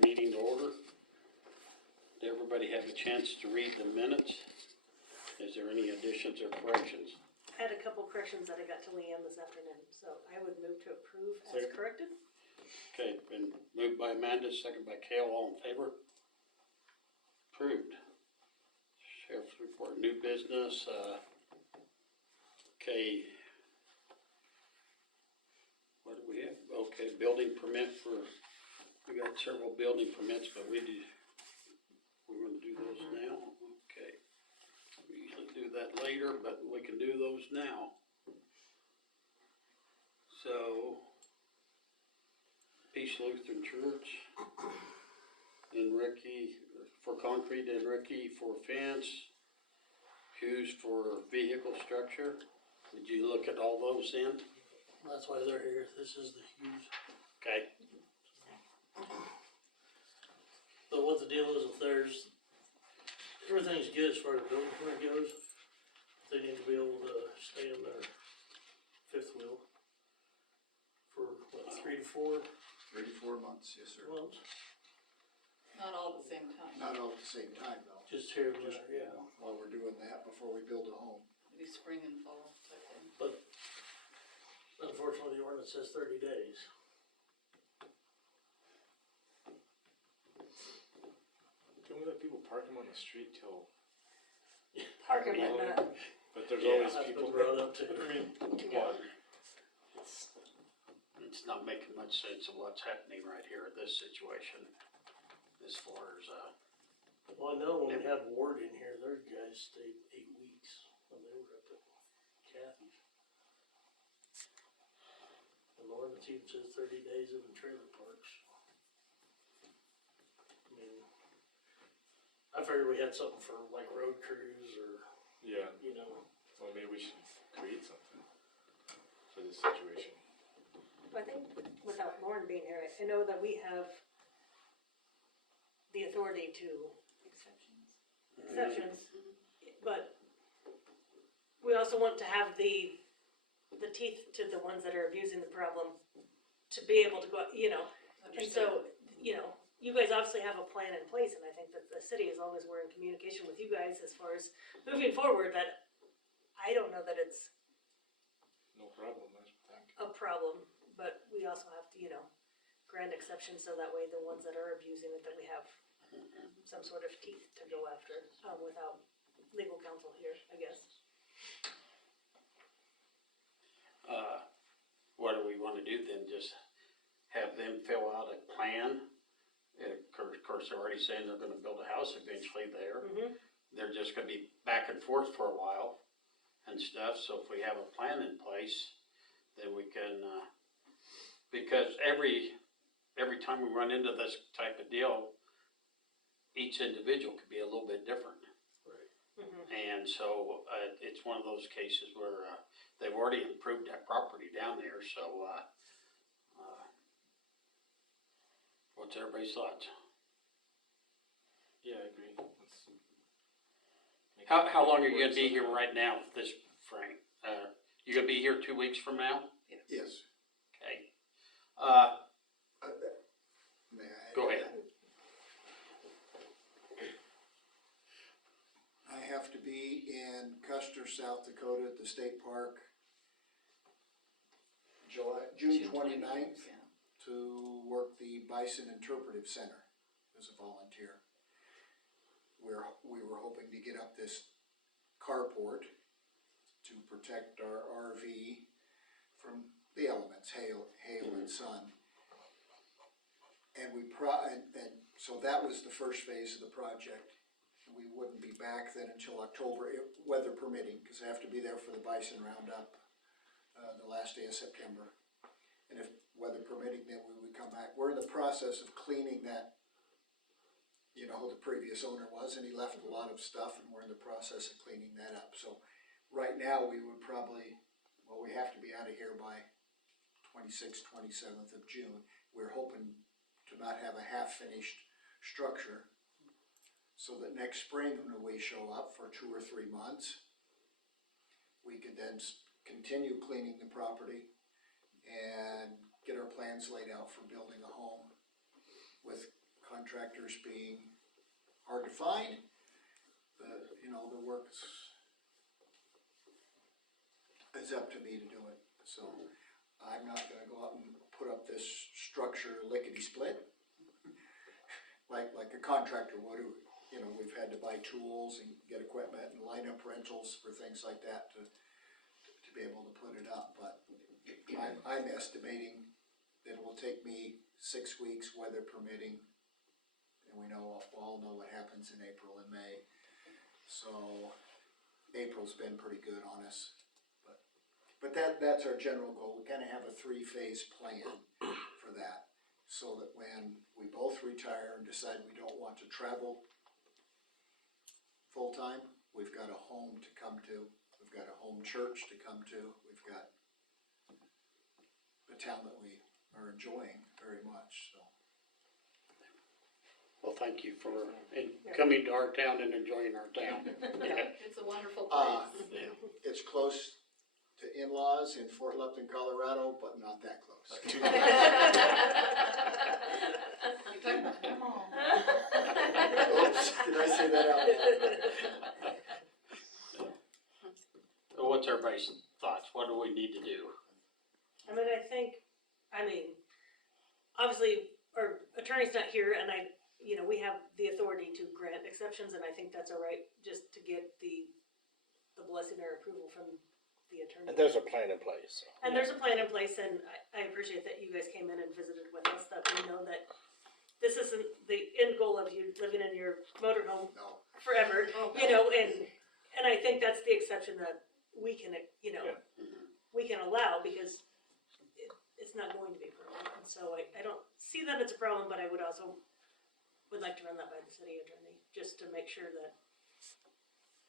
the meeting to order. Did everybody have a chance to read the minutes? Is there any additions or corrections? I had a couple corrections that I got to Leanne this afternoon, so I would move to approve as Second. corrected. Okay, been moved by Amanda, second by Cale, all in favor? Approved. Sheriff's report, new business, okay. What do we have? Okay, building permit for, we got several building permits, but we're gonna do those now, okay. We usually do that later, but we can do those now. So, Peace Lutheran Church, Enrique for concrete, Enrique for fence, Hughes for vehicle structure. Did you look at all those in? That's why they're here. This is the Hughes. Okay, But what the deal is, if there's, everything's good as far as the building permit goes, they need to be able to stay in their fifth wheel for what, 3 to 4 3 to 4 months, yes, sir. months, Not all at the same time. Not all at the same time, though. just here and Just, there, yeah. while we're doing that, before we build a home. Maybe spring and fall type thing. But unfortunately, the ordinance says 30 days. Can we let people park them on the street till? Park them in that. But there's Yeah, always that's people. been brought up too. I mean, come Yeah. on. it's not making much sense of what's happening right here in this situation. As far as, Well, I know when we had Ward in here, their guys stayed 8 weeks when they were up at Kathy's. And the ordinance even says 30 days in the trailer parks. I mean, I figured we had something for like road crews or, Yeah, you know, well, maybe we should create something for this situation. I think without Lauren being here, I know that we have the authority to exceptions, but we also want to have the teeth to the ones that are abusing the problem to be able to go, you know. And so, you know, you guys obviously have a plan in place, and I think that the city, as long as we're in communication with you guys as far as moving forward, that I don't know that it's No problem, I think. a problem, but we also have to, you know, grant exceptions so that way the ones that are abusing it, that we have some sort of teeth to go after, without legal counsel here, I guess. what do we wanna do then? Just have them fill out a plan? Of course, they're already saying they're gonna build a house eventually there. Mm-hmm. They're just gonna be back and forth for a while and stuff, so if we have a plan in place, then we can, because every time we run into this type of deal, each individual could be a little bit different. right. Mm-hmm. And so, it's one of those cases where, they've already improved that property down there, so, what's everybody's thoughts? Yeah, I agree. Let's make How it long are you work gonna be here somehow. right now, this, Frank? You gonna be here 2 weeks from now? Yes. Okay. May I? Go ahead. I have to be in Custer, South Dakota at the state park June 29th Yeah. to work the Bison Interpretive Center as a volunteer. We were hoping to get up this carport to protect our RV from the elements, hail and sun. And and so that was the first phase of the project. We wouldn't be back then until October, weather permitting, because I have to be there for the bison roundup, the last day of September. And if weather permitting, then we would come back. We're in the process of cleaning that, you know, who the previous owner was, and he left a lot of stuff, and we're in the process of cleaning that up. So right now, we would probably, well, we have to be out of here by 26th, 27th of June. We're hoping to not have a half-finished structure, so that next spring when we show up for 2 or 3 months, we could then continue cleaning the property and get our plans laid out for building a home with kind contractors being hard to find, the work's it's up to me to do it, so I'm not gonna go out and put up this structure lickety-split like a contractor would, we've had to buy tools and get equipment and line up rentals for things like that to be able to put it up, but I'm estimating that it will take me 6 weeks, weather permitting, and we all know what happens in April and May. So April's been pretty good on us, but that's our general goal. We kind of have a 3-phase plan for that, so that when we both retire and decide we don't want to travel full-time, we've got a home to come to, we've got a home church to come to, we've got a town that we are enjoying very much, so. Well, thank you for coming to our town and enjoying our town. Yeah, it's a wonderful Uh, place. It's close to in-laws in Fort Lupton, Colorado, but not that close. You're talking about my mom. Oops, did I say that out loud? So what's everybody's thoughts? What do we need to do? Obviously, our attorney's not here, and we have the authority to grant exceptions, and I think that's all right, just to get the blessing or approval from the attorney. And there's a plan in place. And there's a plan in place, and I appreciate that you guys came in and visited with us, that we know that this isn't the end goal of you living in your motorhome No, forever, and I think that's the exception that we can, we can allow, because it's not going to be permanent, and so I don't see that it's a problem, but I would like to run that by the city attorney, just to make sure that,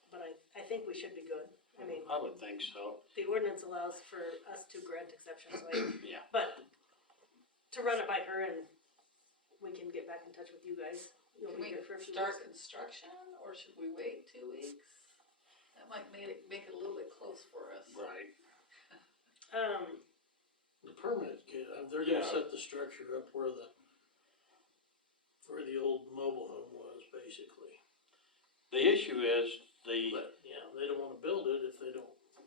but I think we should be good. I mean, I would think so. the ordinance allows for us to grant exceptions, Yeah. but to run it by her, and we can get back in touch with you guys. You'll Can be we here for a few start weeks. construction, or should we wait 2 weeks? That might make it a little bit close for us. Right. The permanent kid, they're gonna Yeah. set the structure up where the old mobile home was, basically. The issue is But, they don't wanna build it if they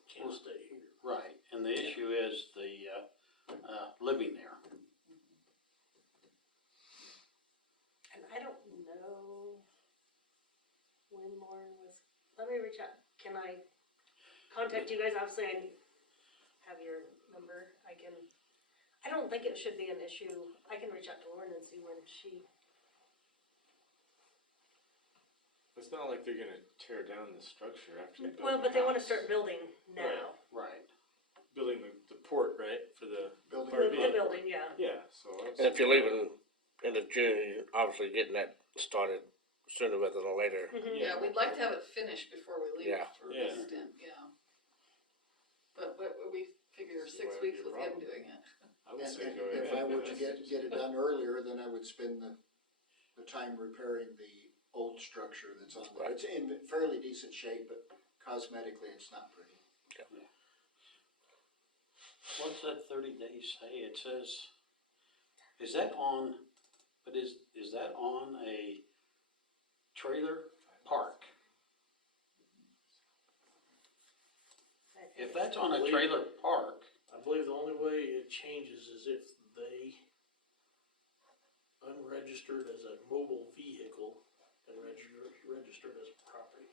can't stay here. right, and the issue is the, living there. And I don't know when Lauren was, let me reach out, can I contact you guys? Obviously, I have your number, I don't think it should be an issue. I can reach out to Lauren and see when she, It's not like they're gonna tear down the structure after they build well, the but they wanna house. start building now. Right. Building the port, right, for the building. The building, yeah. yeah. So it's, And if you're leaving end of June, you're obviously getting that started sooner rather than later. Mhm. Yeah, we'd like to have it finished before we leave Yeah. for Yeah. this stint, yeah. But we figure 6 Whatever weeks your with problem. him doing it. I would And say go ahead. if I were to get it done earlier, then I would spend the time repairing the old structure that's on there. Right. It's in fairly decent shape, but cosmetically, it's not pretty. What's that 30 days say? It says, is that on a trailer park? If that's on a trailer park, I believe the only way it changes is if they unregistered as a mobile vehicle and registered as property.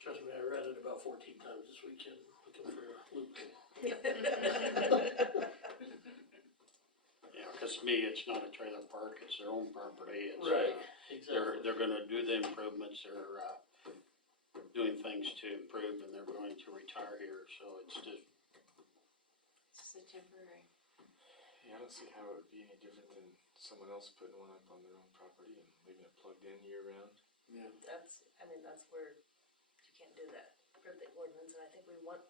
Trust me, I read it about 14 times this weekend, looking for a loophole. yeah, cause to me, it's not a trailer park, it's their own property. It's, Exactly. They're gonna do the improvements, they're, doing things to improve, and they're going to retire here, so it's just, It's just a temporary. Yeah, I don't see how it would be any different than someone else putting one up on their own property and leaving it plugged in year round. That's where you can't do that, for the ordinance, and I think we want,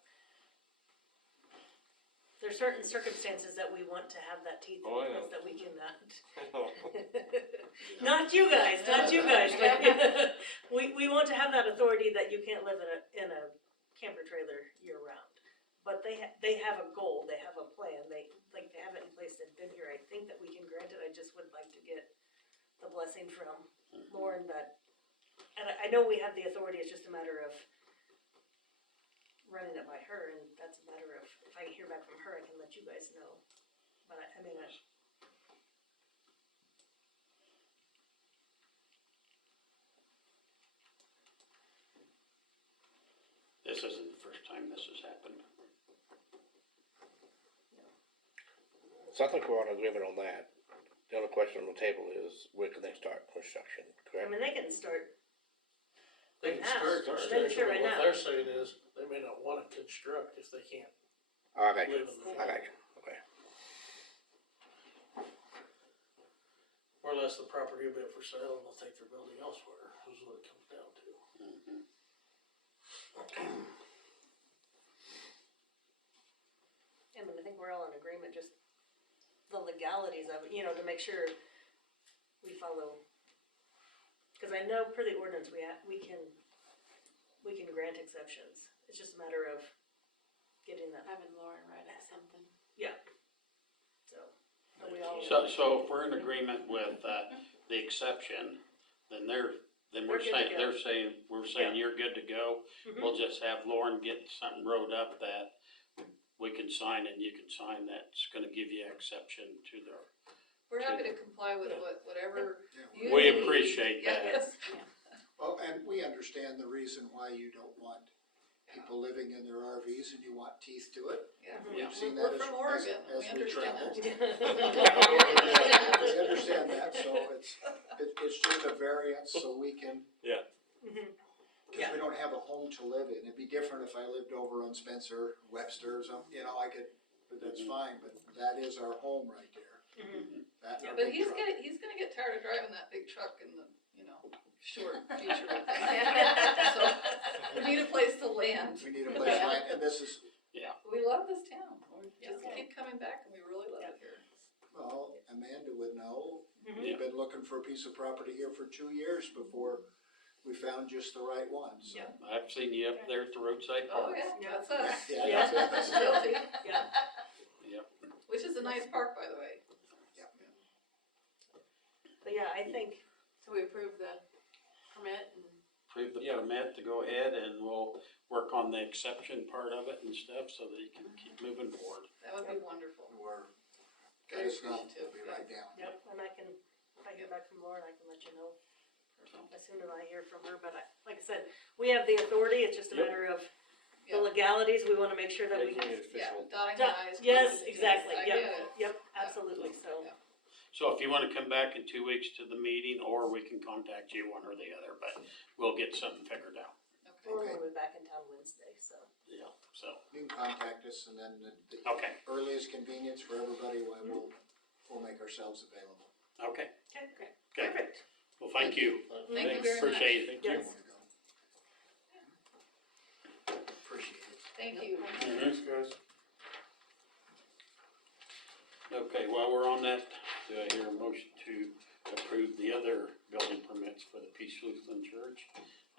there's certain circumstances that we want to have that teeth in Oh, I know. place that we cannot. Not you guys, but we want to have that authority that you can't live in a camper trailer year round. But they have a goal, they have a plan, they have it blessing from Lauren that, and I know we have the authority, it's just a matter of running it by her, and that's a matter of, if I hear back from her, I can let you guys know. But I mean, This isn't the first time this has happened. So I think we're on agreement on that. The only question on the table is, when can they start construction, I correct? mean, they can start, They can Right now. start They can construction, start right but what now. they're saying is, they may not wanna construct if they can't Oh, I got you, live in the. I got you, okay. Or unless the property will be up for sale and they'll take their building elsewhere, is what it comes down to. I mean, I think we're all in agreement, just the legalities of it, you know, to make sure we follow. Cause I know per the ordinance, we can grant exceptions, it's just a matter of getting that, Having Lauren write out something. so. Are we all? So if we're in agreement with, the exception, then we're We're good to saying, go. we're saying you're good to go. Mhm. We'll just have Lauren get something wrote up that we can sign and you can sign that's gonna give you exception to the. We're happy to comply with whatever you We need. appreciate that. Yes. Well, and we understand the reason why you don't want people living in their RVs and you want teeth to it. Yeah. We've seen We're that from as Oregon, as we we understand travel. that. We understand that, so it's just a variance so we can, Mhm. cause we don't have a home to live in. It'd be different if I lived over on Spencer, Webster or something, you know, I could, but that's fine, but that is our home right there. Mhm. That and our But big he's truck. gonna get tired of driving that big truck in the, short future. So, we need a place to land. We need a place to land, and this is, We love this town, we just Yeah. keep coming back and we really love it here. well, Amanda would know. Mhm. We've been looking for a piece of property here for 2 years before we found just the right one, so. Yeah. I've seen you up there at the roadside Oh, park. yeah, Yeah. that's us. Yeah, that's Guilty. Yeah. Yep. Which is a nice park, by the way. But yeah, I think, So we approve the permit and Approve the permit to go ahead and we'll work on the exception part of it and stuff so that you can keep moving forward. That would be wonderful. We're, Very let us know, appreciative, we'll be yeah. right down. yep, and I can, if I hear back from Lauren, I can let you know as soon as I hear from her, but like I said, we have the authority, it's just a Yep. matter of the Yeah. legalities, we wanna make sure that we. Making it Yeah, official. dotting the i's. Yes, crossing the t's. exactly, I yep, get it. yep, absolutely, so. Yeah. So if you wanna come back in 2 weeks to the meeting, or we can contact you, one or the other, but we'll get something figured out. Okay. Lauren will be back in town Wednesday, so. Yeah, so, You can contact us, and then the okay, earliest convenience for everybody, we'll make ourselves available. okay, Okay, great. okay. Perfect. Well, thank you. Thank you Thanks. very much. Appreciate it. Yes. Appreciate it. Thank you. Thanks, guys. Okay, while we're on that, do I hear a motion to approve the other building permits for the Peace Lutheran Church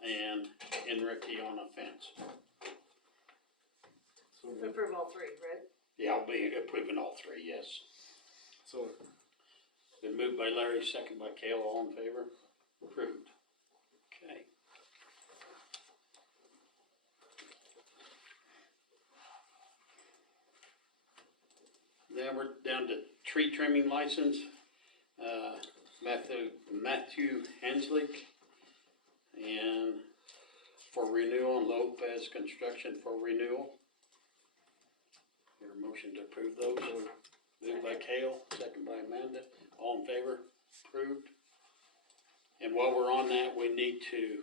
and Enrique on a fence? So, Approve all three, right? Yeah, I'll be approving all three, yes. so Been moved by Larry, second by Cale, all in favor? Approved. Okay. Then we're down to tree trimming license, Matthew Henslick. And for renewal, and Lopez Construction for renewal. Your motion to approve those, moved by Cale, second by Amanda, all in favor, approved. And while we're on that, we need to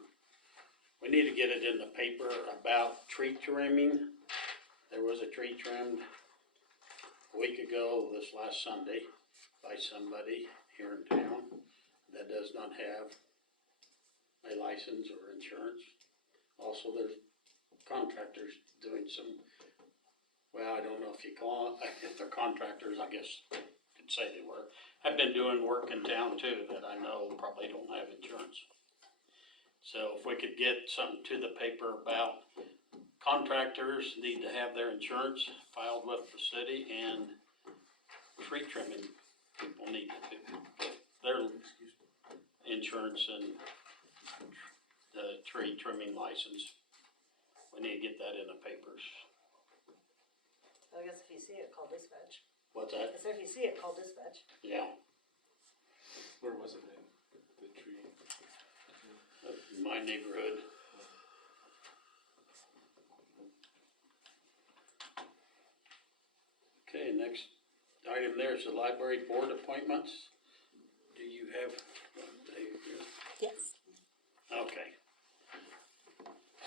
get it in the paper about tree trimming. There was a tree trimmed a week ago, this last Sunday, by somebody here in town that does not have a license or insurance. Also, there's contractors doing some, well, I don't know if you call it, if they're contractors, I guess you could say they were. Have been doing work in town too that I know probably don't have insurance. So if we could get something to the paper about contractors need to have their insurance filed with the city, and tree trimming people need to do. They're, insurance and the tree trimming license. We need to get that in the papers. I guess if you see it, call dispatch. What's I that? said if you see it, call dispatch. Yeah, Where was it in the tree? in my neighborhood. Okay, next item there is the library board appointments. Do you have, Dave here? Yes. Okay.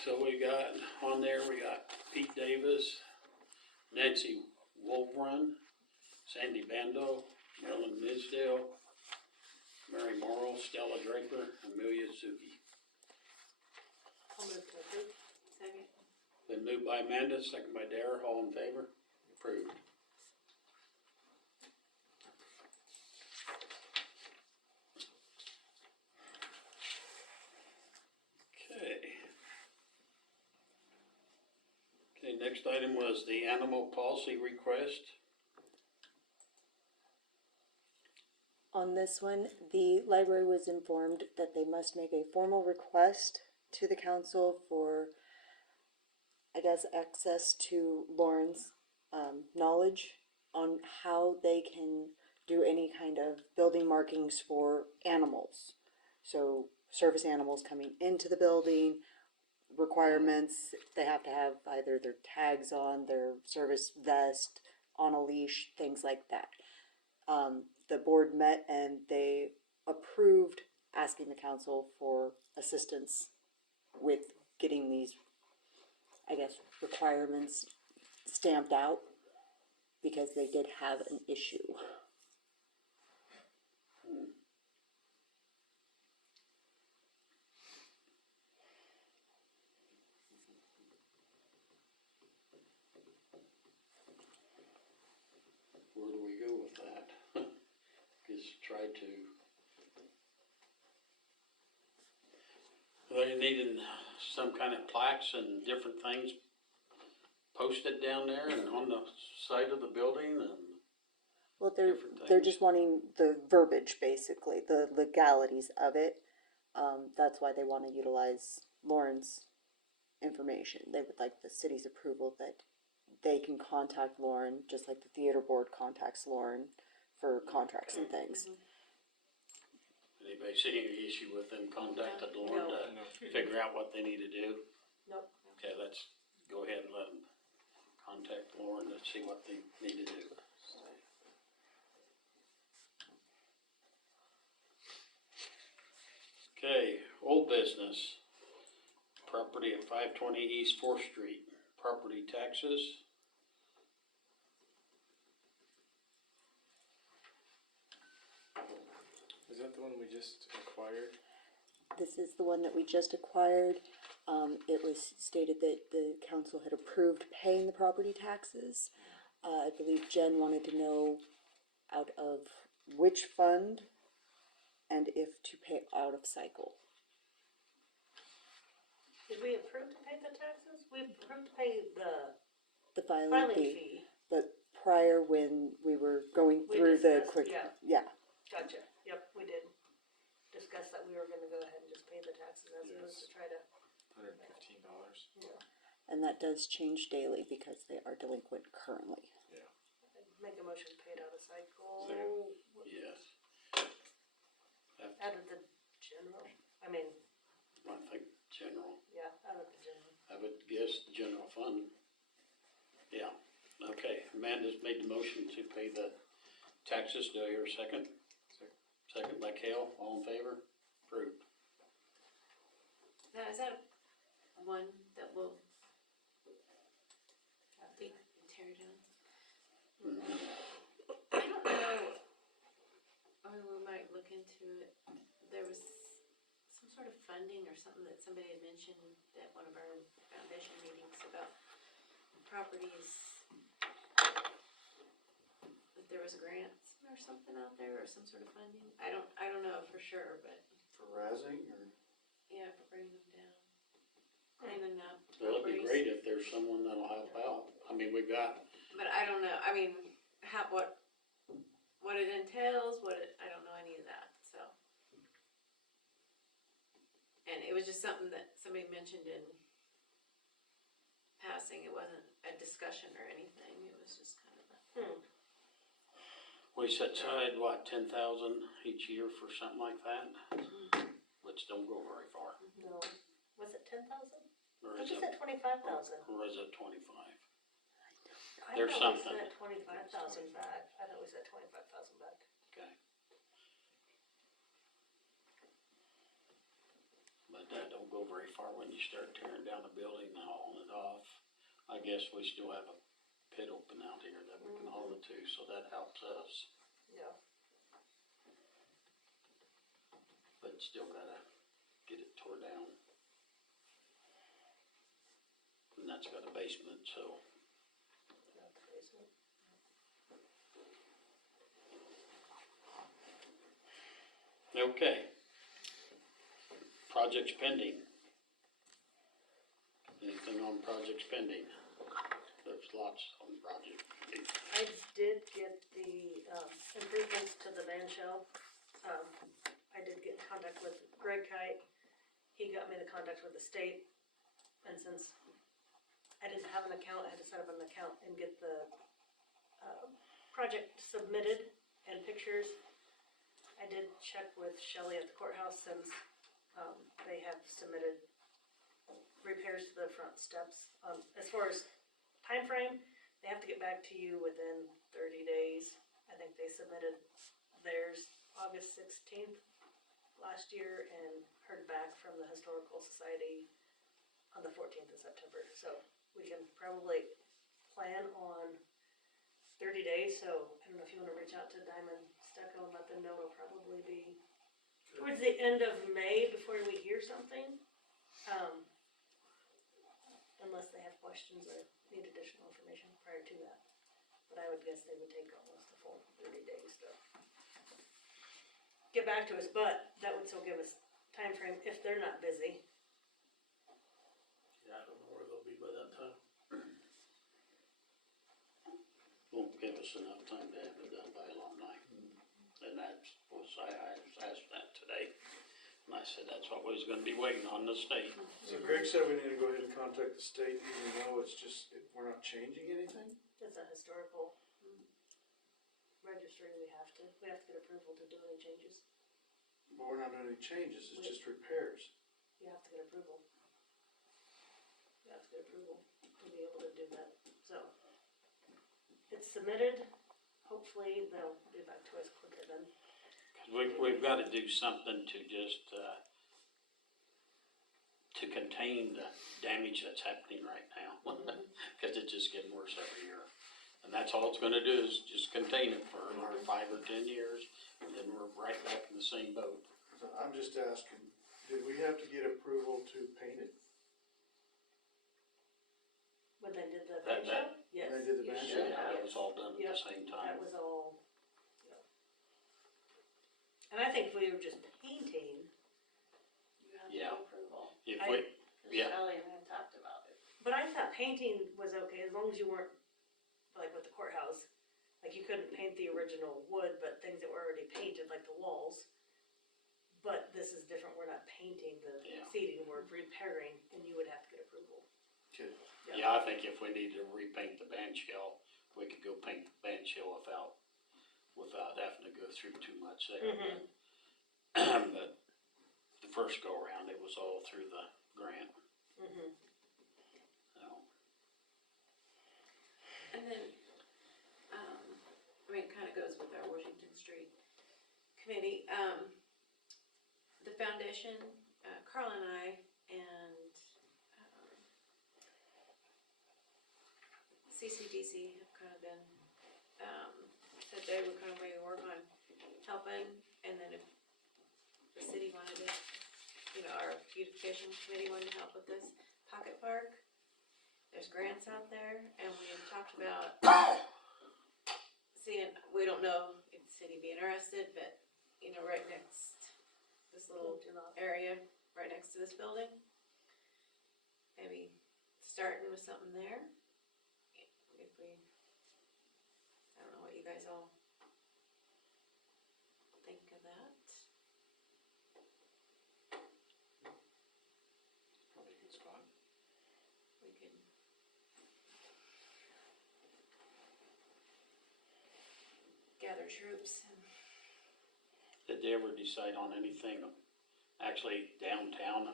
So we got, on there, we got Pete Davis, Nancy Wolverine, Sandy Bando, Marilyn Nisdale, Mary Morrow, Stella Draper, Amelia Zuki. I'll move to approve. Second. Been moved by Amanda, second by Dara, all in favor? Approved. Okay. Okay, next item was the animal policy request. On this one, the library was informed that they must make a formal request to the council for, I guess, access to Lauren's knowledge on how they can do any kind of building markings for animals. So service animals coming into the building, requirements, they have to have either their tags on, their service vest, on a leash, things like that. The board met and they approved asking the council for assistance with getting these, I guess, requirements stamped out because they did have an issue. Where do we go with that? Just try to. Are they needing some kind of plaques and different things posted down there and on the side of the building and? Well, Different they're things. just wanting the verbiage, basically, the legalities of it. That's why they want to utilize Lauren's information. They would like the city's approval that they can contact Lauren, just like the theater board contacts Lauren for contracts and things. Anybody see any issue with them contacting Lauren to No. figure out what they need to do? Nope. Okay, let's go ahead and let them contact Lauren to see what they need to do. Okay, old business. Property at 520 East 4th Street. Property taxes. Is that the one we just acquired? This is the one that we just acquired. It was stated that the council had approved paying the property taxes. I believe Jen wanted to know out of which fund and if to pay out of cycle. Did we approve to pay the taxes? We approved to pay the The filing filing fee, fee. but prior when we were going We through the discussed, quick, yeah. yeah, Gotcha, yep, we did discuss that we were gonna go ahead and just pay the taxes as opposed to try to, $115. and that does change daily because they are delinquent currently. make a motion to pay it out of cycle. Second. Yes. Out of the general, I mean, I think general. yeah, out of the general. I would guess the general fund. Yeah, okay. Amanda's made the motion to pay the taxes. Do I hear a second? Second. Second by Cale. All in favor? Approved. Now, is that one that will be tear down? I don't know, I mean, we might look into it. There was some sort of funding or something that somebody had mentioned at one of our foundation meetings about properties. That there was grants or something out there or some sort of funding. I don't know for sure, but For razzing or? yeah, for bringing them down. Cleaning up Well, it'd be properties. great if there's someone that'll help out. I mean, we've got, But I don't know, I mean, what it entails, I don't know any of that, so. And it was just something that somebody mentioned in passing, it wasn't a discussion or anything, it was just kind of a. We set aside, what, 10,000 each year for something like that? Which don't go very far. No, was it 10,000? Or I is think you it, said 25,000. or is it 25? I There's thought something. we said 25,000 back. I thought we said 25,000 back. Okay. But that don't go very far when you start tearing down a building and hauling it off. I guess we still have a pit open out here that we can haul it to, so that helps us. Yeah. But still gotta get it tore down. And that's got a basement, so. Not the basement. Okay. Projects pending. Anything on projects pending? There's lots on project pending. I did get the improvements to the van shell. I did get in contact with Greg Kite. He got me the contact with the state. And since I didn't have an account, I had to set up an account and get the project submitted and pictures. I did check with Shelley at the courthouse since they have submitted repairs to the front steps. As far as time frame, they have to get back to you within 30 days. I think they submitted theirs August 16th last year and heard back from the Historical Society on the 14th of September. So we can probably plan on 30 days. So I don't know if you want to reach out to Diamond Stucco and let them know it'll probably be towards the end of May before we hear something. Unless they have questions or need additional information prior to that. But I would guess they would take almost a full 30 days to get back to us, but that would still give us time frame if they're not busy. Yeah, I don't know where they'll be by that time. Won't give us enough time to have it done by alumni. And that's, I was asked that today. And I said, that's what we was gonna be waiting on the state. So Greg said we need to go ahead and contact the state, even though it's just, we're not changing anything? It's a historical registry, we have to get approval to do any changes. But we're not doing any changes, it's just repairs. You have to get approval. You have to get approval to be able to do that, so. It's submitted, hopefully they'll get back to us quicker than. We've gotta do something to just, to contain the damage that's happening right now. Cause it's just getting worse every year. And that's all it's gonna do is just contain it for another 5 or 10 years, and then we're right back in the same boat. So I'm just asking, did we have to get approval to paint it? When they did the That- ban show? Yes. When they did the you ban should show? have. That was all done at Yep, the same That time. was all, yeah. And I think if we were just painting, You have Yeah. the approval, If I- we, cause Yeah. Shelley and I have talked about it. but I thought painting was okay as long as you weren't, like with the courthouse, like you couldn't paint the original wood, but things that were already painted, like the walls. But this is different, we're not painting the Yeah. seating, we're repairing, and you would have to get approval. Okay. yeah, I think if we need to repaint the band shell, we could go paint the band shell without having to go through too much there. Mhm. But the first go around, it was all through the grant, Mm-hmm. so. And then, I mean, it kinda goes with our Washington Street committee, the foundation, Carl and I and, CCDC have kind of been, said they would kind of maybe work on helping, and then if the city wanted to, you know, our beautification committee wanted to help with this pocket park, there's grants out there, and we have talked about seeing, we don't know if the city be interested, but, you know, right next, this little area, right next to this building, maybe starting with something there, if we, I don't know what you guys all think of that. our troops and. Did they ever decide on anything actually downtown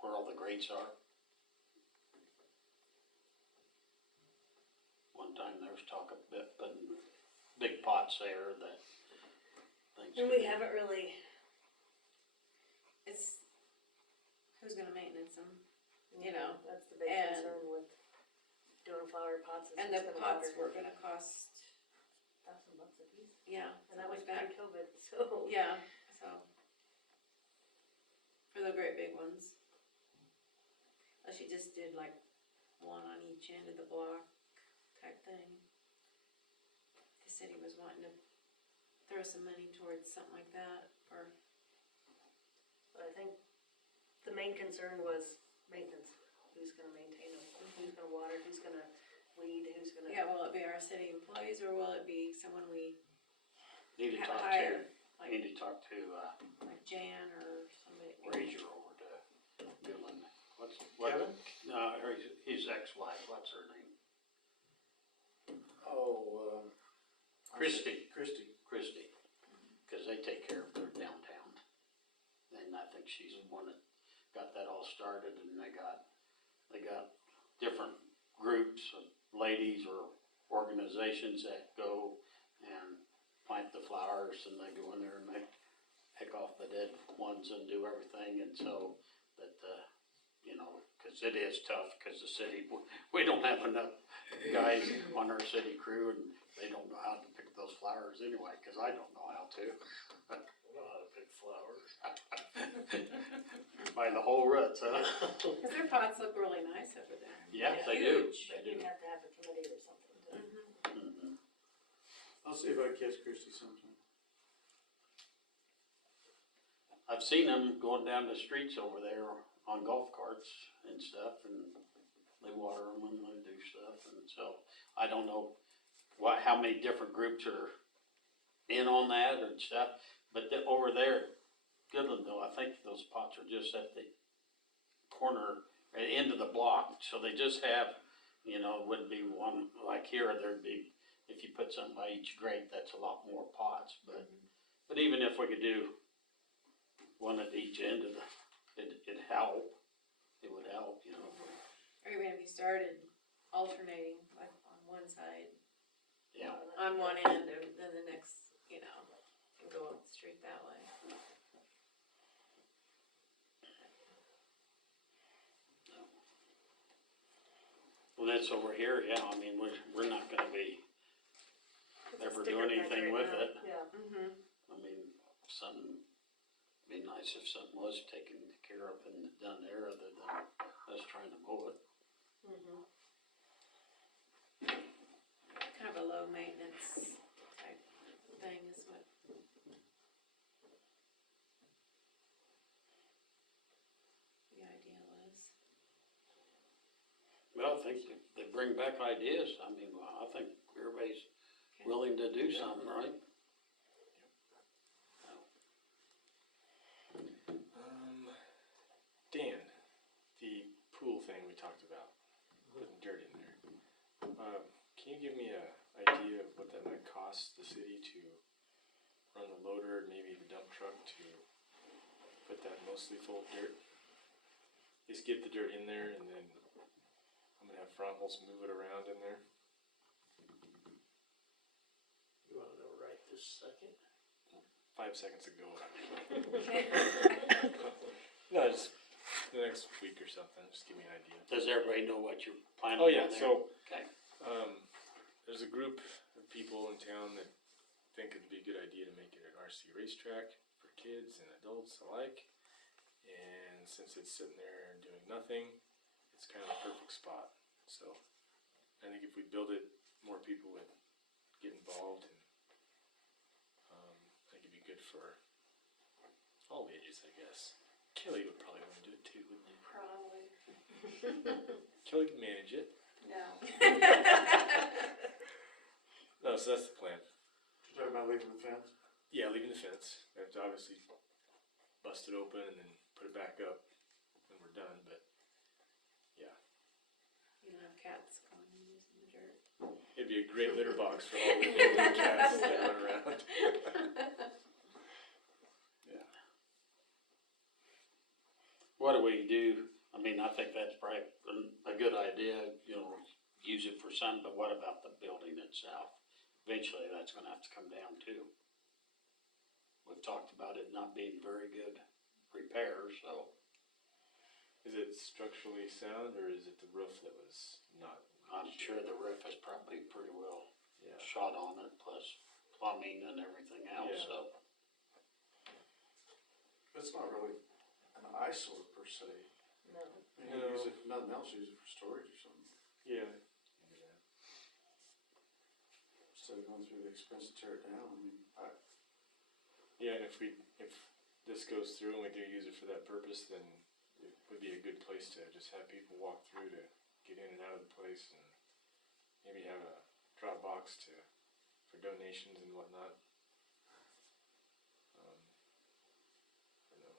where all the grates are? One time there was talk of putting big pots there that things. And we haven't really, It's, who's gonna maintenance them, you know, that's the big and- concern with doing flower pots. is and who's the gonna pots water. were gonna cost, $1,000 a piece, yeah, and that was something like that. pre-COVID, so. Yeah, so. For the great big ones. She just did like one on each end of the block type thing. The city was wanting to throw some money towards something like that, or, But I think the main concern was maintenance. Who's gonna maintain them? Who's gonna water? Who's gonna weed? Who's gonna? yeah, will it be our city employees, or will it be someone we Need to talk hire? to, need to talk to, Like Jan or somebody? Ranger over to Goodland. Kevin? No, his ex-wife, what's her name? Oh, Christie. Christie. Cause they take care of their downtown. And I think she's the one that got that all started, and they got different groups of ladies or organizations that go and plant the flowers, and they go in there and they pick off the dead ones and do everything, and so that, you know, cause it is tough, cause the city, we don't have enough guys on our city crew, and they don't know how to pick those flowers anyway, cause I don't know how to. I don't know how to pick flowers. By the whole roots, huh? Cause their pots look really nice over there. Yeah, they do, Huge. they do. You'd have to have a committee or something to. Mhm. I'll see if I can catch Christie sometime. I've seen them going down the streets over there on golf carts and stuff, and they water them and they do stuff, and so, I don't know how many different groups are in on that and stuff, but over there, Goodland though, I think those pots are just at the corner, end of the block, so they just have, you know, it wouldn't be one, like here, there'd be, if you put something by each grate, that's a lot more pots, but even if we could do one at each end of it'd help, it would help, you know. Or even if you started alternating, like on one side, Yeah, on one end, and then the next, you know, and go up the street that way. well, that's over here, yeah, I mean, we're not gonna be ever doing anything with it. Yeah. Mm-hmm. I mean, something, be nice if something was taken care of and done there other than us trying to mow it. Mm-hmm. Kind of a low maintenance type thing is what. The idea was. Well, I think they bring back ideas, I mean, well, I think everybody's willing to do something, right? Dan, the pool thing we talked about, putting dirt in there. Can you give me a idea of what that might cost the city to run the loader, maybe the dump truck to put that mostly full of dirt? Just get the dirt in there, and then I'm gonna have Fromholz move it around in there. You wanna know right this second? 5 seconds ago, actually. No, just the next week or something, just give me an idea. Does everybody know what you're planning Oh on yeah, there? so Okay, there's a group of people in town that think it'd be a good idea to make it an RC racetrack for kids and adults alike. And since it's sitting there and doing nothing, it's kind of a perfect spot. So I think if we build it, more people would get involved, and I think it'd be good for all ages, I guess. Kelly would probably want to do it too, wouldn't you? Probably. Kelly can manage it. No. No, so that's the plan. You talking about leaving the fence? Yeah, leaving the fence. We have to obviously bust it open and then put it back up when we're done, but yeah. You don't have cats going and using the dirt. It'd be a great litter box for all the little cats that run around. some, but what about the building itself? Eventually, that's gonna have to come down too. We've talked about it not being very good repair, so. Is it structurally sound or is it the roof that was not? I'm sure the roof is probably pretty well Yeah. shot on it, plus plumbing and everything else, Yeah. so. It's not really an eyesore per se. No. I mean, you use it, nothing else, use it for storage or something, Yeah. instead of going through the expense to tear it down, I mean, Yeah, and if this goes through and we do use it for that purpose, then it would be a good place to just have people walk through to get in and out of the place, and maybe have a drop box for donations and whatnot. I don't know.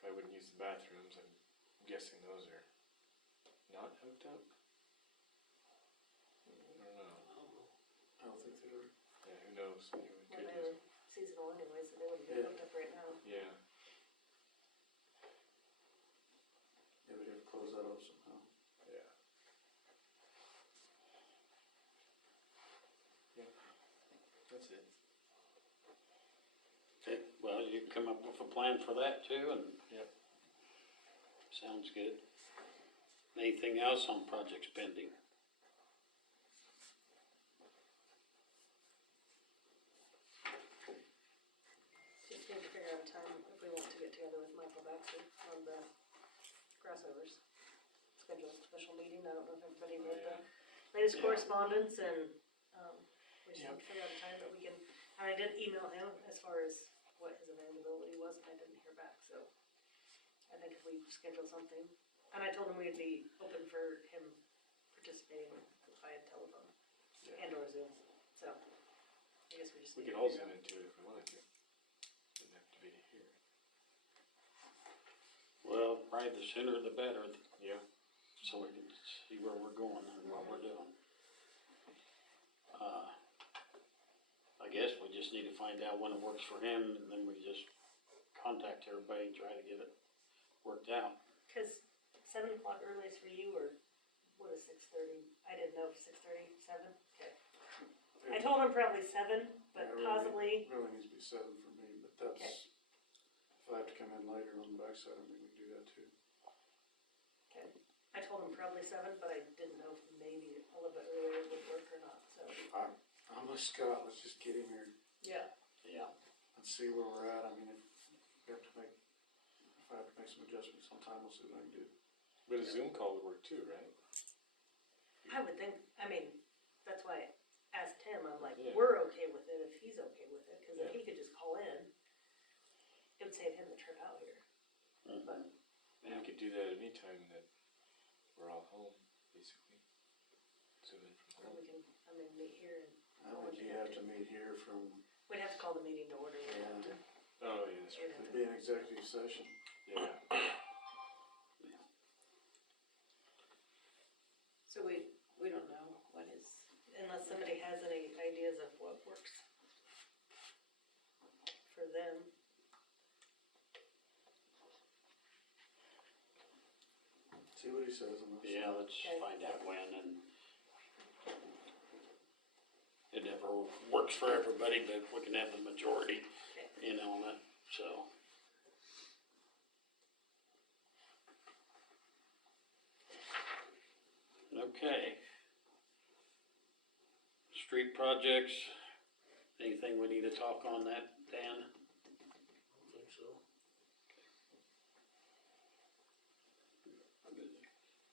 Probably wouldn't use the bathrooms, I'm guessing those are not hooked up? I don't know, I don't think they were. yeah, who knows, maybe we Well, could they use were seasonal anyway, so they wouldn't be Yeah. hooked up right now. yeah. Yeah, we'd have to close that up somehow. Yeah. Yeah, that's it. Okay, well, you can come up with a plan for that too, and. Yep. Sounds good. Anything else on projects pending? Just need to figure out a time if we want to get together with Michael Baxter on the grassovers. Schedule a special meeting, I don't know if everybody read the latest Yeah. correspondence and, we just Yep. need to figure out a time that we can, and I did email him as far as what his availability was, and I didn't hear back, so. I think if we schedule something, and I told him we'd be open for him participating via telephone Yeah. and or Zoom, so. I guess we just We need could to all figure zoom out- into it if we wanted to. Didn't have to be here. Well, probably the sooner the better, Yeah. so we can see where we're going and what we're doing. I guess we just need to find out when it works for him, and then we just contact everybody and try to get it worked out. Cause 7 o'clock earliest for you, or what is 6:30? I didn't know if 6:30, 7? Okay. I told him probably 7, but Yeah, really. possibly, It really needs to be 7 for me, but Okay. that's, if I have to come in later on the backside, I mean, we can do that too. okay. I told him probably 7, but I didn't know if maybe a little bit earlier would work or not, so. I'm with Scott, let's just get in here Yeah. Yeah. and see where we're at, I mean, if we have to make, if I have to make some adjustments on time, we'll see what I can do. But a Zoom call would work too, right? I would think, I mean, that's why I asked him, I'm like, Yeah. we're okay with it if he's okay with it, cause if Yeah. he could just call in, it would save him the trip out here. But, And we could do that anytime that we're all home, basically. Zoom in from or home. we can, I mean, meet here and I think you have to meet here from, we'd have to call the meeting to order. We'd have to- Oh, yeah, that's we'd right. have it'd to- be an executive session. Yeah. So we don't know what his, Unless somebody has any ideas of what works for them. See what he says on this. Yeah, let's Okay. find out when, and it never works for everybody, but we can have the majority in on it, so. Okay. Street projects, anything we need to talk on that, Dan? I don't think so.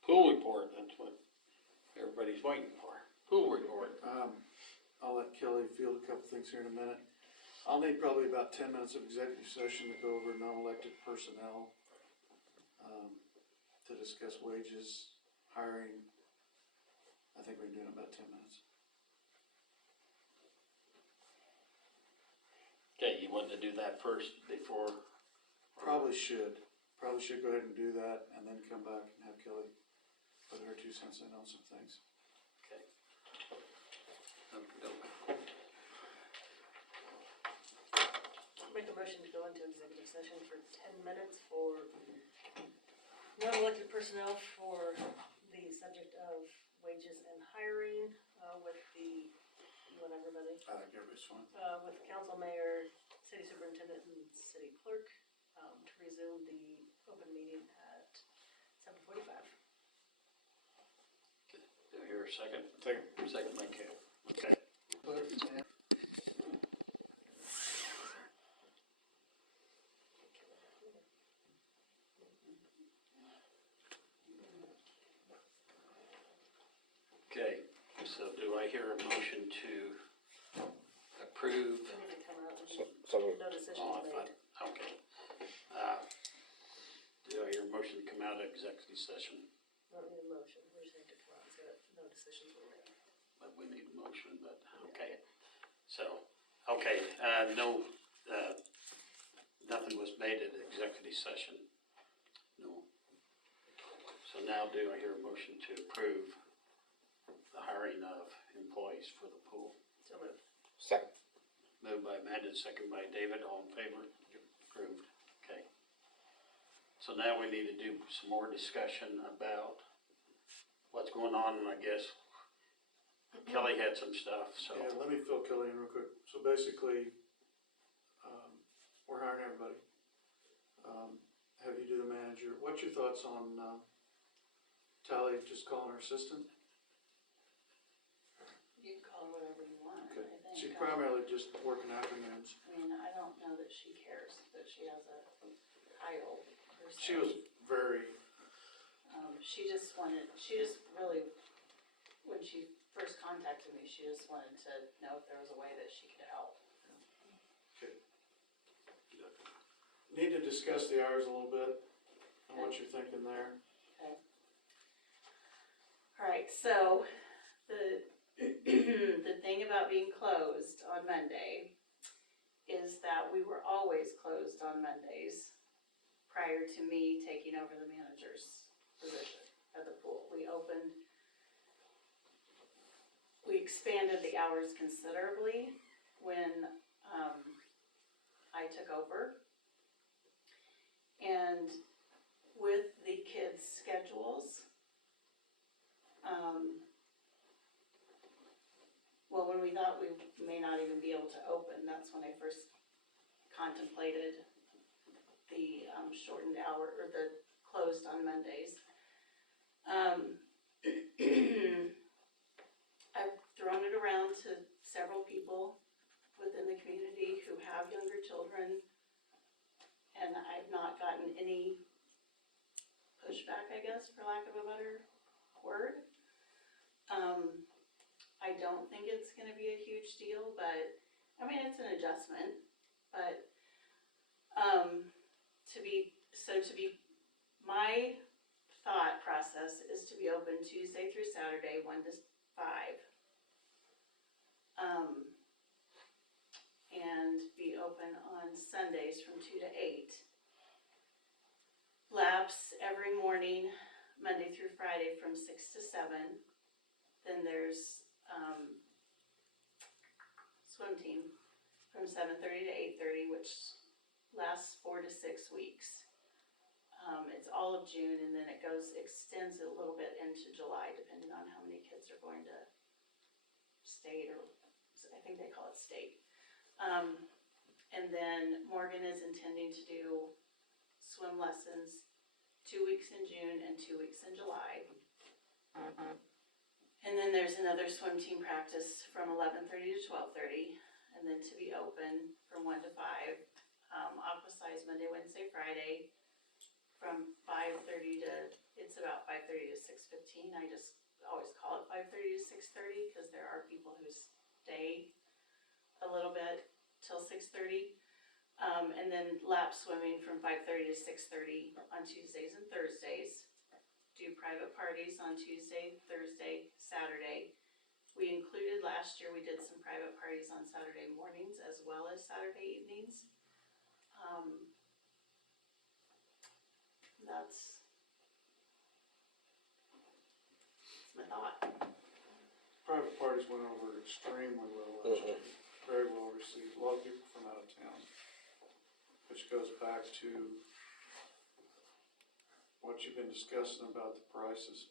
Pool report, that's what everybody's waiting for. Pool report. I'll let Kelly field a couple things here in a minute. I'll need probably about 10 minutes of executive session to go over non-elected personnel, to discuss wages, hiring. I think we can do it in about 10 minutes. Okay, you want to do that first before? Probably should go ahead and do that and then come back and have Kelly put her 2 cents in on some things. Okay. Okey-doke. Make a motion to go into executive session for 10 minutes for non-elected personnel for the subject of wages hiring, with the, you want everybody? I think everybody's fine. With council, mayor, city superintendent, and city clerk, to resume the open meeting at 7:45. Do I hear a second? Second. Second by Cal, okay. Okay, so do I hear a motion to approve? We need to come out and So, no decision Oh, was I made. thought, okay. Do I hear a motion to come out of executive session? Don't need a motion, we just need to come out and say that no decisions were made. But we need a motion, but, okay. So, okay, no, nothing was made at executive session. No. So now do I hear a motion to approve the hiring of employees for the pool? So moved. second. Moved by Amanda, second by David, all in favor? Approved, okay. So now we need to do some more discussion about what's going on, and I guess Kelly had some stuff, so. Yeah, let me fill Kelly in real quick. So basically, we're hiring everybody. Have you do the manager. What's your thoughts on, Tally just calling her assistant? You can call her whatever you want, Okay. I think. She's primarily just working afternoons. I mean, I don't know that she cares that she has a title per se. She was very, She just really, when she first contacted me, she just wanted to know if there was a way that she could help. need to discuss the hours a little bit and what you're thinking there. Alright, so the, the thing about being closed on Monday is that we were always closed on Mondays prior to me taking over the manager's position at the pool. We expanded the hours considerably when, I took over. And with the kids' schedules, well, when we thought we may not even be able to open, that's when I first contemplated the shortened hour, or the closed on Mondays. I've thrown it around to several people within the community who have younger children, and I've not gotten any pushback, I guess, for lack of a better word. I don't think it's gonna be a huge deal, but, I mean, it's an adjustment, but, my thought process is to be open Tuesday through Saturday, 1 to 5. And be open on Sundays from 2 to 8. Laps every morning, Monday through Friday from 6 to 7. Then there's, swim team from 7:30 to 8:30, which lasts 4 to 6 weeks. It's all of June, and then it extends a little bit into July, depending on how many kids are going to state, or I think they call it state. And then Morgan is intending to do swim lessons 2 weeks in June and 2 weeks in July. And then there's another swim team practice from 11:30 to 12:30, and then to be open from 1 to 5. Aqua size Monday, Wednesday, Friday, from 5:30 to, it's about 5:30 to 6:15. I just always call it 5:30 to 6:30, because there are people who stay a little bit till 6:30. And then lap swimming from 5:30 to 6:30 on Tuesdays and Thursdays. Do private parties on Tuesday, Thursday, Saturday. We included, last year we did some private parties on Saturday mornings as well as Saturday evenings. That's my thought. Private parties went over extremely well last year, very well received, a lot of people from out of town. Which goes back to what you've been discussing about the prices.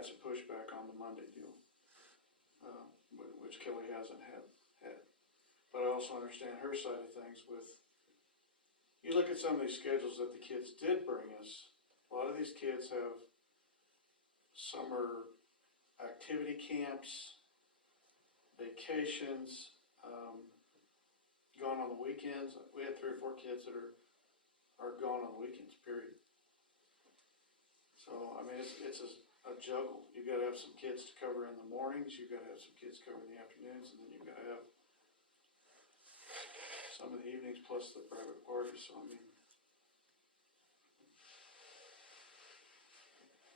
had some pushback on the Monday deal, which Kelly hasn't had. But I also understand her side of things with, you look at some of these schedules that the kids did bring us, a lot of these kids have summer activity camps, vacations, gone on the weekends. We had 3 or 4 kids that are gone on the weekends, period. So, I mean, it's a juggle. You've gotta have some kids to cover in the mornings, you've gotta have some kids cover in the afternoons, and then you've gotta have some of the evenings plus the private parties, so I mean,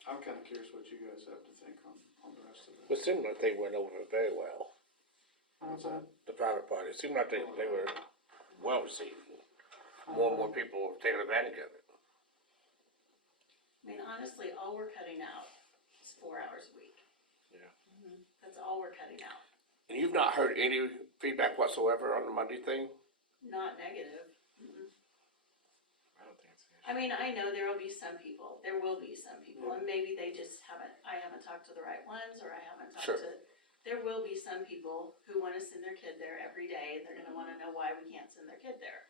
I'm kinda curious what you guys have to think on the rest of it. It seemed like they went over it very well, What's that? the private party, it seemed like they were well received. More and more people were taking advantage of it. I mean, honestly, all we're cutting out is 4 hours a week. Yeah. That's all we're cutting out, And you've not heard any feedback whatsoever on the Monday thing? not negative. Mm-mm. I don't think it's an issue. I mean, I know there will be some people, and maybe they just I haven't talked to the right ones, or I haven't talked Sure. to, there will be some people who wanna send their kid there every day, and they're gonna wanna know why we can't send their kid there.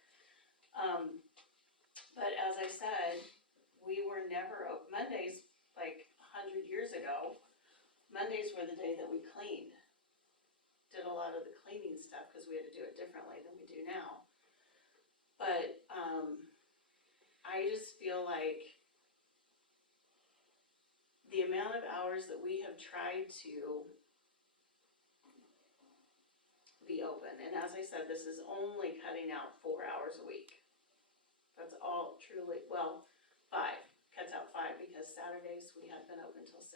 But as I said, we were never, Mondays, like 100 years ago, Mondays were the day that we cleaned. Did a lot of the cleaning stuff, cause we had to do it differently than we do now. But, I just feel like the amount of hours that we have tried to be open, and as I said, this is only cutting out 4 hours a week. That's all truly, well, 5, cuts out 5 because Saturdays we had been open till 6.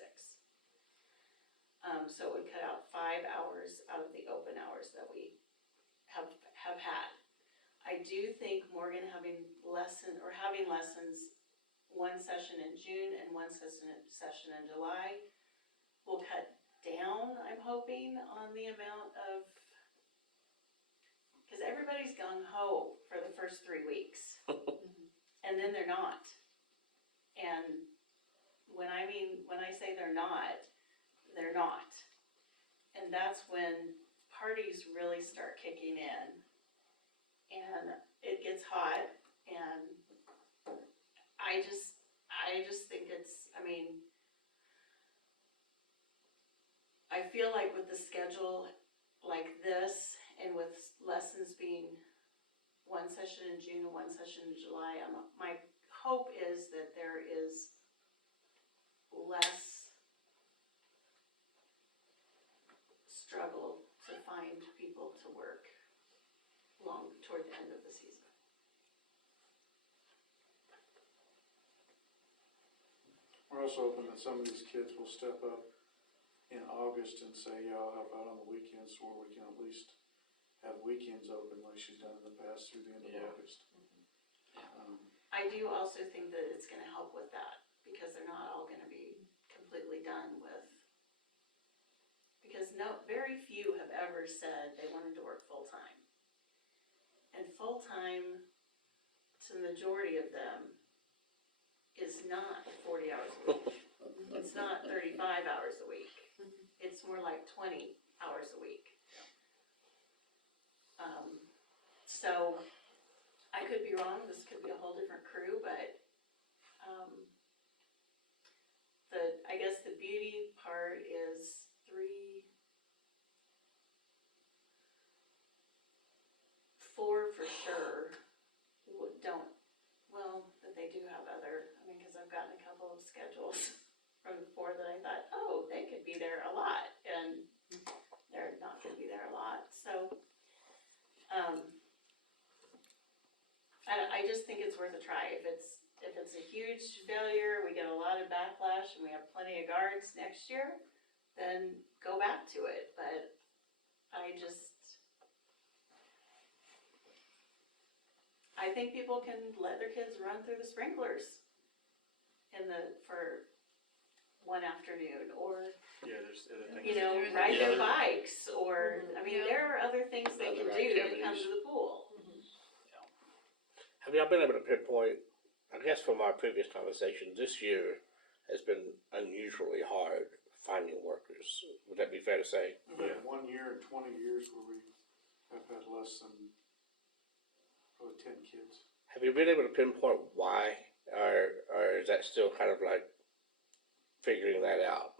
So it would cut out 5 hours out of the open hours that we have had. I do think Morgan having lessons, one session in June and one session in July will cut down, I'm hoping, on the amount of, cause everybody's gung ho for the first 3 weeks. And then they're not. And when I say they're not, they're not. And that's when parties really start kicking in. And it gets hot, and I just think it's, I mean, I feel like with the schedule like this, and with lessons being one session in June and one session in July, my hope is that there is less struggle to find people to work toward the end of the season. We're also hoping that some of these kids will step up in August and say, yeah, I'll help out on the weekends where we can at least have weekends open like she's done in the past through the end of Yeah. August. I do also think that it's gonna help with that, because they're not all gonna be completely done with, because very few have ever said they wanted to work full-time. And full-time, to the majority of them, is not 40 hours a week. It's not 35 hours a week. It's more like 20 hours a week. So, I could be wrong, this could be a whole different crew, but, I guess the beauty part is 4 for sure but they do have cause I've gotten a couple of schedules from the 4 that I thought, oh, they could be there a lot, and they're not gonna be there a lot, so, I just think it's worth a try. If it's a huge failure, we get a lot of backlash, and we have plenty of guards next year, then go back to it, but I think people can let their kids run through the sprinklers for one afternoon, or, Yeah, there's other things. ride Yeah. their bikes, or, I mean, Yeah. there are other things they can Other do that come activities. to the pool. Have y'all been able to pinpoint, I guess from our previous conversations, this year has been unusually hard finding workers. Would that be fair to say? We've had 1 year and 20 years where we have had less than probably 10 kids. Have you been able to pinpoint why, or is that still kind of like figuring that out?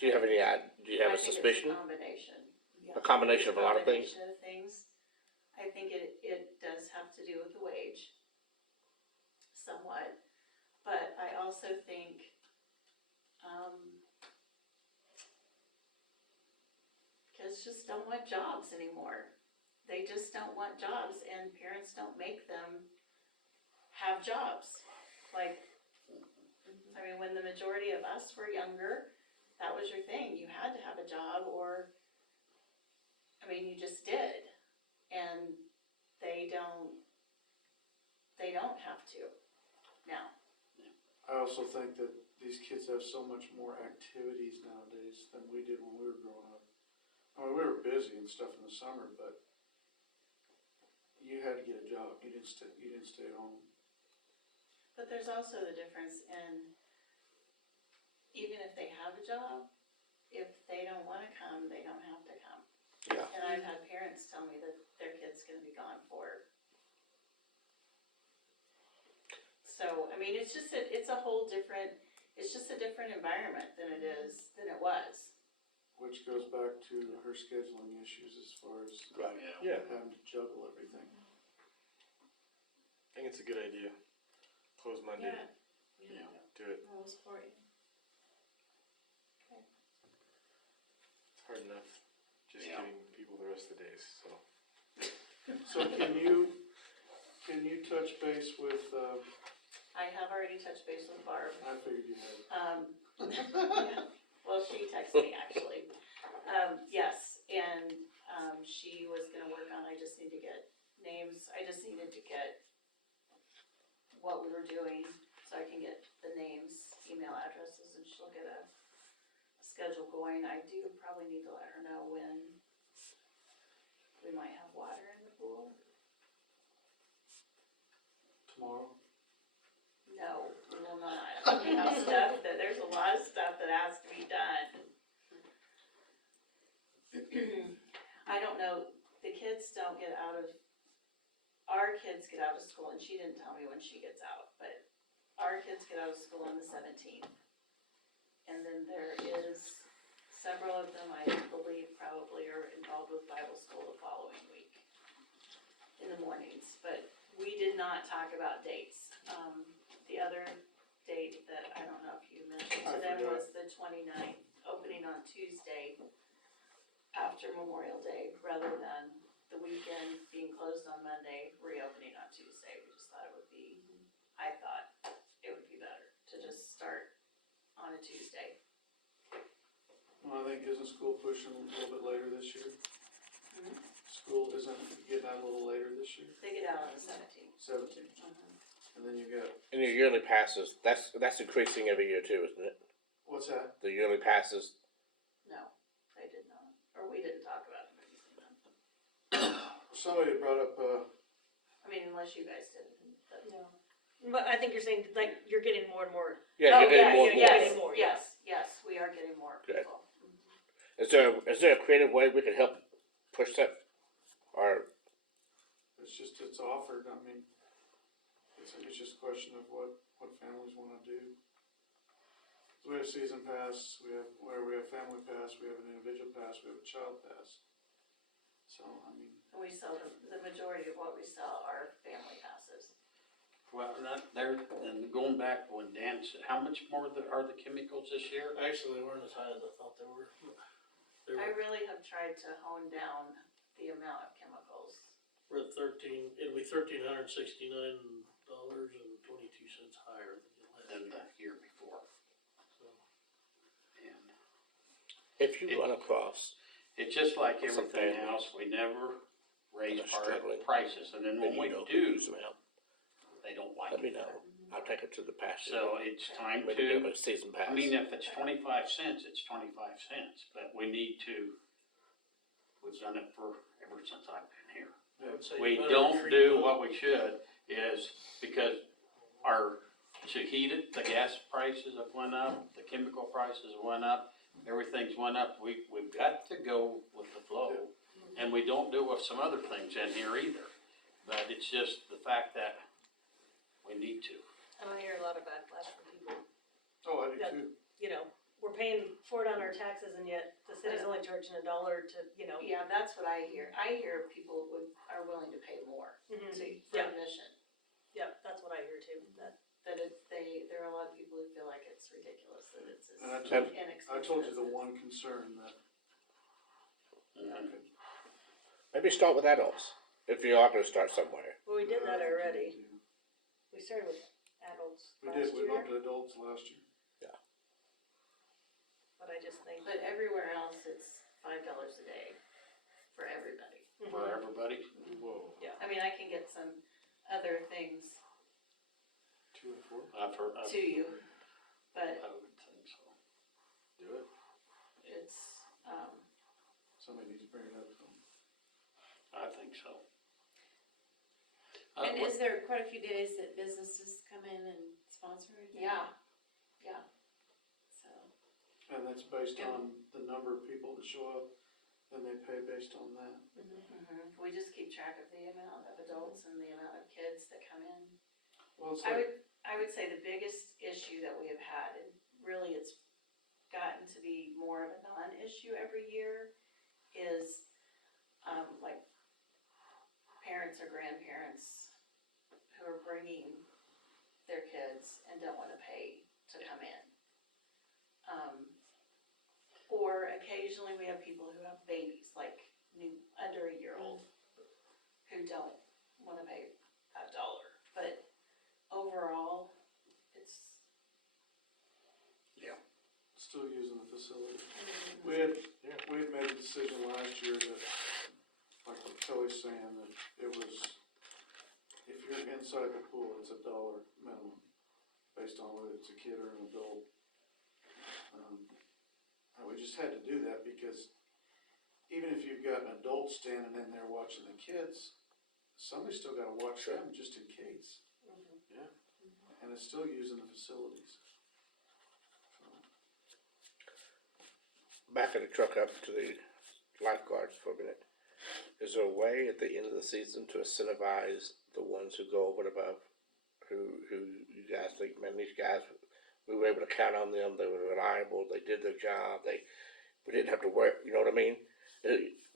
Do you have any, do you have a suspicion? Combination. A combination of a lot of things? Combination of things. I think it does have to do with the wage, somewhat, but I also think, kids just don't want jobs anymore. They just don't want jobs, and parents don't make them have jobs. Like, I mean, when the majority of us were younger, that was your thing. You had to have a job, or, I mean, you just did. And they don't have to now. I also think that these kids have so much more activities nowadays than we did when we were growing up. I mean, we were busy and stuff in the summer, but you had to get a job. You didn't stay at home. But there's also the difference in, even if they have a job, if they don't wanna come, they don't have to come. Yeah. And I've had parents tell me that their kid's gonna be gone for. So, I mean, it's just it's a whole different, it's just a different environment than it was. Which goes back to her scheduling issues as far as Right. Yeah, having to juggle everything. I think it's a good idea. Close Monday, Yeah. do it. I'll support you. It's hard enough just Yeah. getting people the rest of the days, so. So can you touch base with, I have already touched base with Barb. I figured you had. Yeah. Well, she texted me actually. Yes, and, she was gonna work on, I just need to get names, I just needed to get what we were doing, so I can get the names, email addresses, and she'll get a schedule going. I do probably need to let her know when we might have water in the pool. Tomorrow? No, we will not. We have stuff there's a lot of stuff that has to be done. I don't know, the kids don't get out of, our kids get out of school, and she didn't tell me when she gets out, but our kids get out of school on the 17th. And then there is, several of them, I believe, probably are involved with Bible school the following week in the mornings, but we did not talk about dates. The other date that I don't know if you mentioned to them was the 29th, opening on Tuesday after Memorial Day, rather than the weekend being closed on Monday, reopening on Tuesday. We just thought it would be, I thought it would be better to just start on a Tuesday. Well, I think isn't school pushing a little bit later this year? Mhm. School isn't getting out a little later this year? They get out on the 17th. 17th. And then you got, And your yearly passes, that's increasing every year too, isn't it? what's that? The yearly passes, No, they did not, or we didn't talk about them. Somebody had brought up, I mean, unless you guys did. But No. But I think you're saying, like, you're getting more and more. yeah, you're Oh, getting more and more. yeah. Yes, Getting more, yeah. yes, we are getting more Good. people. Is there a creative way we can help push that? Or, it's offered, I mean, it's just a question of what families wanna do. So we have season pass, we have family pass, we have an individual pass, we have a child pass. So, I mean, And we sell, the majority of what we sell are family passes. Well, and going back when Dan said, how much more are the chemicals this year? Actually, they weren't as high as I thought they were. They I were, really have tried to hone down the amount of chemicals. we're at it'll be $1,369.22 higher Than than the last year year. before. So, And if you run across, it's just like Some everything families else, we never raise are our struggling. prices, and then when and we you know do, use them out, they don't like let me it. know. I'll take it to the pasture. So it's time Maybe give to, a season pass. I mean, if it's 25 cents, it's 25 cents, but we need to, we've done it ever since I've been here. I would say We you better don't treat do them. what we should is because our to heat it, the gas prices have went up, the chemical prices went up, everything's went up. We've got to go with the flow. And we don't do with some other things in here either. But it's just the fact that we need to. And I hear a lot of backlash from people, Oh, I do Yeah. too. you know, we're paying for it on our taxes and yet the city's only charging $1 to, you know. Yeah, that's what I hear. I hear people are willing to pay more Mhm. for Yeah. admission. Yeah, that's what I hear too, That there are a lot of people who feel like it's ridiculous, that it's And I as told- inexpensive. I told you the one concern that I could. Maybe start with adults, if you are gonna start somewhere. well, we did that I think already. we do. We started with adults We last did, we year, bumped adults last year. but I just think, But everywhere else, it's $5 a day for everybody. For everybody. Whoa, I mean, I can get some other things 2 and 4? I've heard, to you, but I would think so. Do it. it's, Somebody needs to bring it up. I think so. And is there quite a few days that businesses come in and sponsor it? yeah, so. And that's based on the number of people that show up, and they pay based on that. We just keep track of the amount of adults and the amount of kids that come in. Well, it's I like, would say the biggest issue that we have had, and really it's gotten to be more of a non-issue every year, is, like, parents or grandparents who are bringing their kids and don't wanna pay to come in. Or occasionally we have people who have babies, like under a year old, who don't wanna pay $1, but overall, it's. still using the facility. We had made a decision last year that, like what Kelly's saying, that it was, if you're inside the pool, it's $1 minimum, based on whether it's a kid or an adult. And we just had to do that because even if you've got an adult standing in there watching the kids, somebody's still gotta watch them just in case. Yeah. And it's still using the facilities. Back in the truck up to the lifeguards for a minute. Is there a way at the end of the season to incentivize the ones who go over and above? Who you guys think, man, these guys, we were able to count on them, they were reliable, they did their job, we didn't have to work, you know what I mean?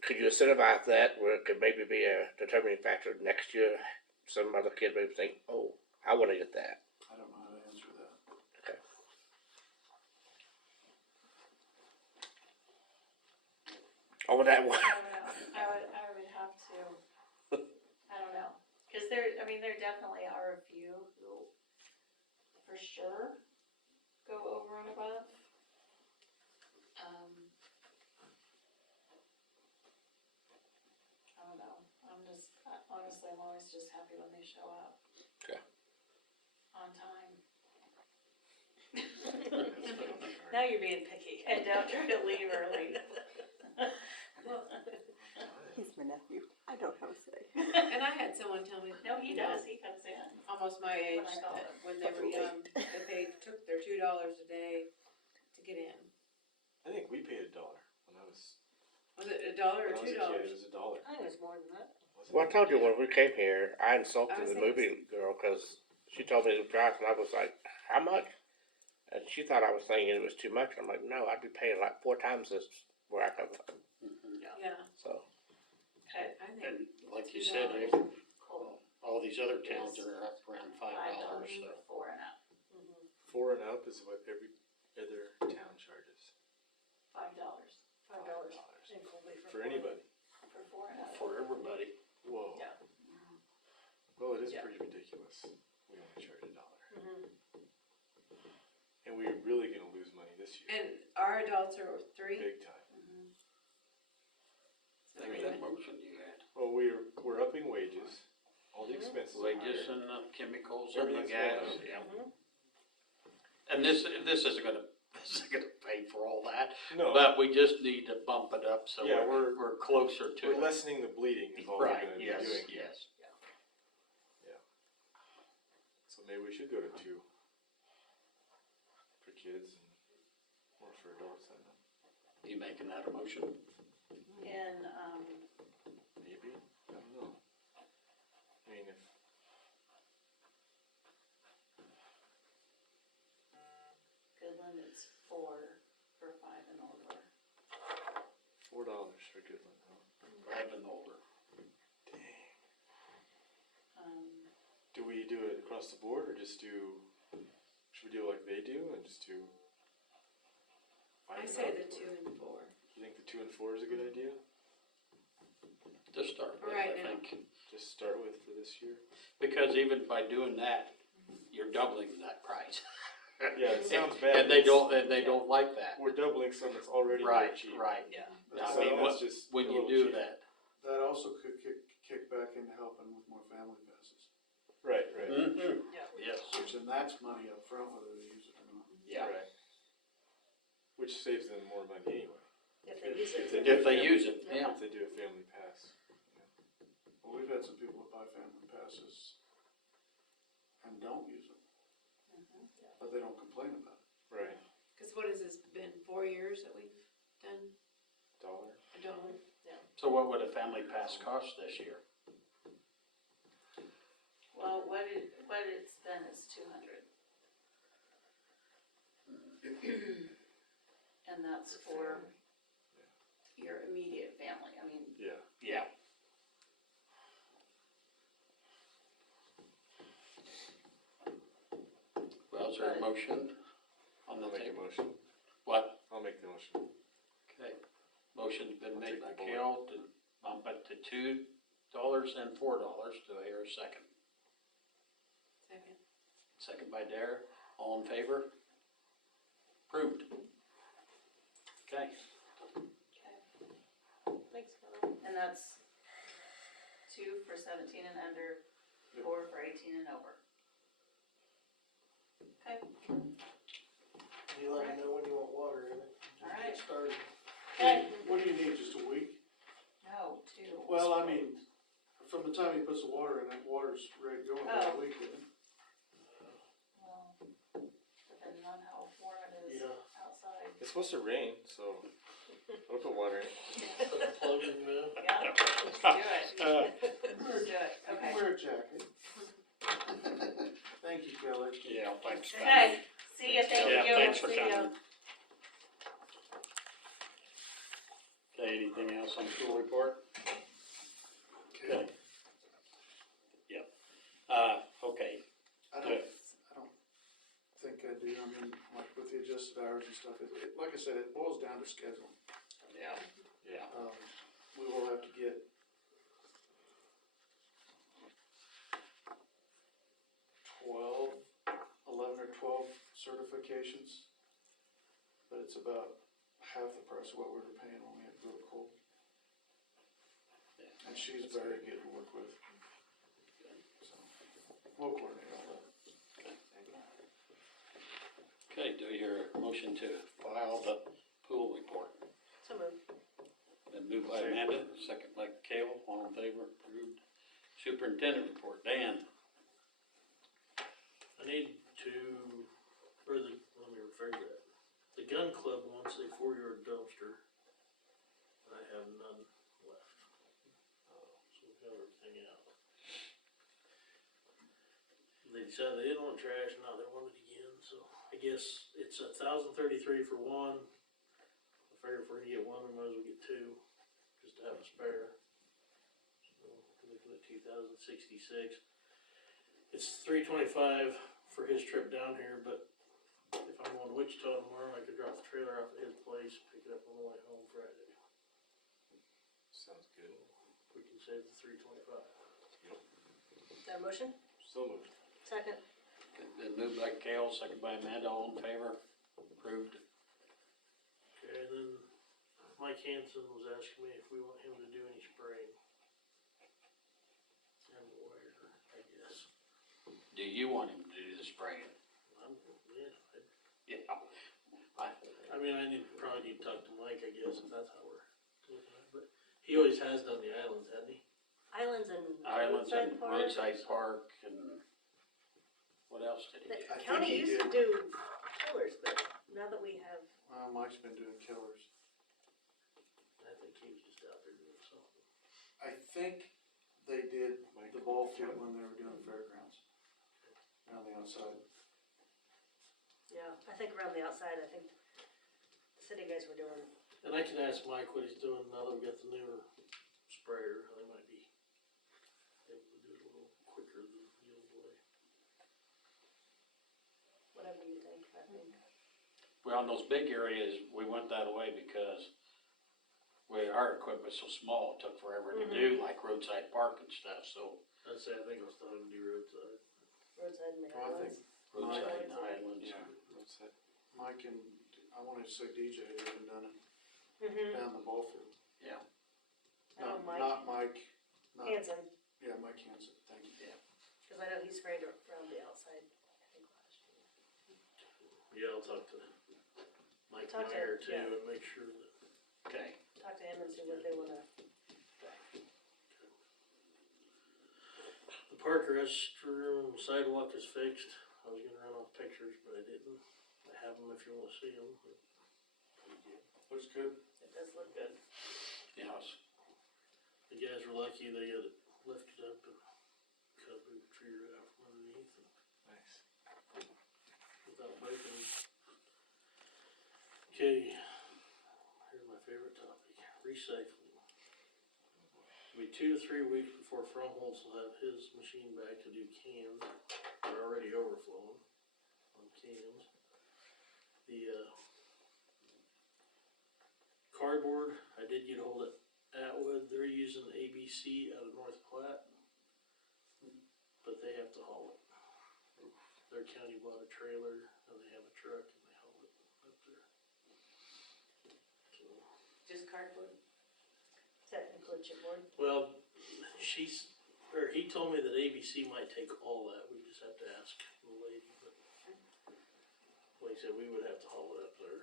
Could you incentivize that where it could maybe be a determining factor next year? Some other kid maybe think, oh, I wanna get that. I don't know how to answer that. Okay. Oh, that one. I don't know, I would have to, I don't know, cause there definitely are a few who, for sure, go over and above. I don't know, honestly, I'm always just happy when they show up. Okay. On time, now you're being picky. and don't try to leave early. He's my nephew. I don't have a say. And I had someone tell me. No, he does, he comes in. Almost my age, When I call that when they were young, that they took their $2 a day to get in. I think we paid $1 when I was, Was it $1 or when I was a kid, $2? it was $1. I think it was more than that. wasn't Well, I it? told you when we came here, I insulted I was the thinking- movie girl because she told me the price and I was like, how much? And she thought I was thinking it was too much. I'm like, no, I'd be paying like 4 times this where I come from. Yeah, So, Okay, I think. And like you $2. said, cool. all these other towns are up around $5, so. $4 and up, 4 and up is what every other town charges. $5 $5 in Colby For anybody. for 4 and up. For everybody. Whoa. Yeah. Well, it is Yeah. pretty ridiculous. We only charge $1. Mhm. And we're really gonna lose money this year, And our adults are 3? big time. That was that motion you had. Well, we're upping wages, all the expenses are Wages higher. and the chemicals and the Everything's gas, going up. yeah. And this isn't gonna pay for all that, No, but we just need to bump it up so Yeah, we're closer to we're it. lessening the bleeding is all we're Right, gonna be yes, doing. yes. So maybe we should go to 2. kids and more for adults, I don't know. You making that a motion? And, Maybe, I don't know. I mean, if, Goodland, it's 4 for 5 and older. $4 for a good one, huh? 5 and older. Dang. Um, Do we do it across the board or just do, should we do it like they do and just do? I 5 and say up, the or- 2 and 4. You think the 2 and 4 is a good idea? Just start with, Right I now. think. Just start with for this year? Because even by doing that, you're doubling that price. Yeah, it sounds bad. And they don't like that. We're doubling some that's already Right, very cheap. right. Yeah. I So mean, that's just when a you little do cheap. that. That also could kick back into helping with more family passes, Right, right. Mm-hmm. Yeah. Yes, which then that's money up front whether they use it or not. yeah. Right. Which saves them more money anyway. If they use it. do If a they family- use it, yeah. If they do a family pass. Well, we've had some people that buy family passes and don't use them, but they don't complain about it. Right. Cause what has this been, 4 years that we've done $1. a dollar? So what would a family pass cost this year? well, what it's been is 200. And that's for your immediate family, I mean, Yeah. Yeah. Well, is there a motion on the I'll make a table? motion. What? I'll make the motion. Okay, motion's been I'll made take by the board. Kale to bump it to $2 and $4. Do I hear a second? Second. Second by Dare. All in favor? Approved. Okay. Thanks, Carol. and that's 2 for 17 and under, 4 for 18 and over. Okay, You let me know when you want water in it. Just Alright. Get started. okay, What do you need, just a week? no, 2. Well, I mean, from the time he puts the water in, that water's ready to go in that week, isn't it? Well, depending on how warm it is Yeah. outside. It's supposed to rain, so I'll put water in it. Plug in, man. Yeah, let's do it. Let's do it, You can okay. wear a jacket. Thank you, Kelly. Yeah, thanks. Okay, see ya, thank you. Yeah, thanks for See ya. coming. Okay, anything else on the school report? Okay. Yep. Okay, I don't think I do, I mean, like with the adjusted hours and stuff, like I said, it boils down to scheduling. yeah, yeah. We will have to get 11 or 12 certifications, but it's about half the price of what we were paying when we had Brooke Cole. And she's very good to work with. So, we'll coordinate all that. Okay, do your motion to file the pool report. So moved. Been moved by Amanda, second by Cale, all in favor, approved. Superintendent report, Dan. I need to, let me rephrase that. The gun club wants a 4-yard dumpster. I have none left. So we have everything out. They decided they didn't want trash, now they want it again, so I guess it's $1,033 for one. I figure if we're gonna get one, we might as well get 2, just to have a spare. So, we're looking at 2,066. It's $325 for his trip down here, but if I'm going to Wichita tomorrow, I could drop the trailer off at his place, pick it up on the way home Friday. Sounds good. We can save the $325. Is that a motion? So moved. Second. Been moved by Cale, second by Amanda, all in favor, approved. Okay, and then Mike Hanson was asking me if we want him to do any spraying. And where, I guess. Do you want him to do the spraying? Yeah, Yeah. I mean, probably need to talk to Mike, I guess, if that's how we're doing it, but he always has done the islands, hasn't he? Islands and Islands and Roadside Park. Roadside Park and what else did he The do? I think county he used to did. do pillars, but now that we have, Mike's been doing killers. I think he was just out there doing something. I think they did the ball field when they were doing fairgrounds. On the outside. yeah, I think around the outside, I think the city guys were doing, And I can ask Mike what he's doing now that we got the newer sprayer, they might be able to do it a little quicker than the old way. whatever you think, I think. Well, in those big areas, we went that way because our equipment's so small, it took forever to do, like roadside park and stuff, so. I'd say, I think it was the Home Depot roadside. Roadside and the Well, I think islands. Roadside and Mike- islands. Yeah, what's that? Mike and, I wanted to say DJ had even done it Mhm. down the ball field. Yeah. Oh, Mike Not Mike, not, Hanson, yeah, Mike Hanson, thank you. cause I know he sprayed around the outside, I think last year. Yeah, I'll talk to Mike Talk to Meyer him, too, yeah. and make sure that, Okay. Talk to him and see what they wanna, the park restroom sidewalk is fixed. I was gonna run off pictures, but I didn't. I have them if you wanna see them. Looks good. it does look good. Yes. The guys were lucky, they got it lifted up and cut a big tree right out from underneath and Nice. without breaking. Okay, here's my favorite topic, recycling. It'll be 2 to 3 weeks before Fromholz will have his machine back to do cans. They're already overflowing on cans. The, cardboard, I did get ahold of Atwood, they're using ABC out of North Platte, but they have to haul it. Their county bought a trailer and they have a truck and they haul it up there. So, Just cardboard? Does that include chipboard? well, he told me that ABC might take all that, we just have to ask the lady, but like I said, we would have to haul it up there.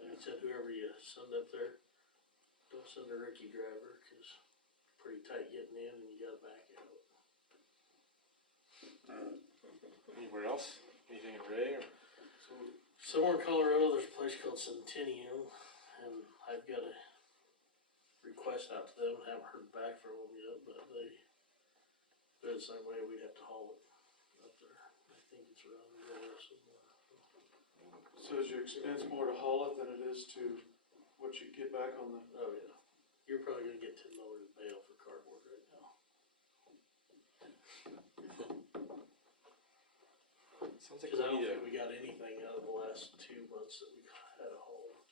And he said whoever you send up there, don't send a rookie driver, cause pretty tight getting in and you gotta back out. Anywhere else? Anything in Ray or? Somewhere in Colorado, there's a place called Centennium, and I've got a request out to them, haven't heard back from them yet, but they're the same way, we'd have to haul it up there. I think it's around the road somewhere. So is your expense more to haul it than it is to what you get back on the, Oh, yeah. You're probably gonna get $10 a bale for cardboard right now. Sounds like Cause I we don't need think to, we got anything out of the last 2 months that we had a haul.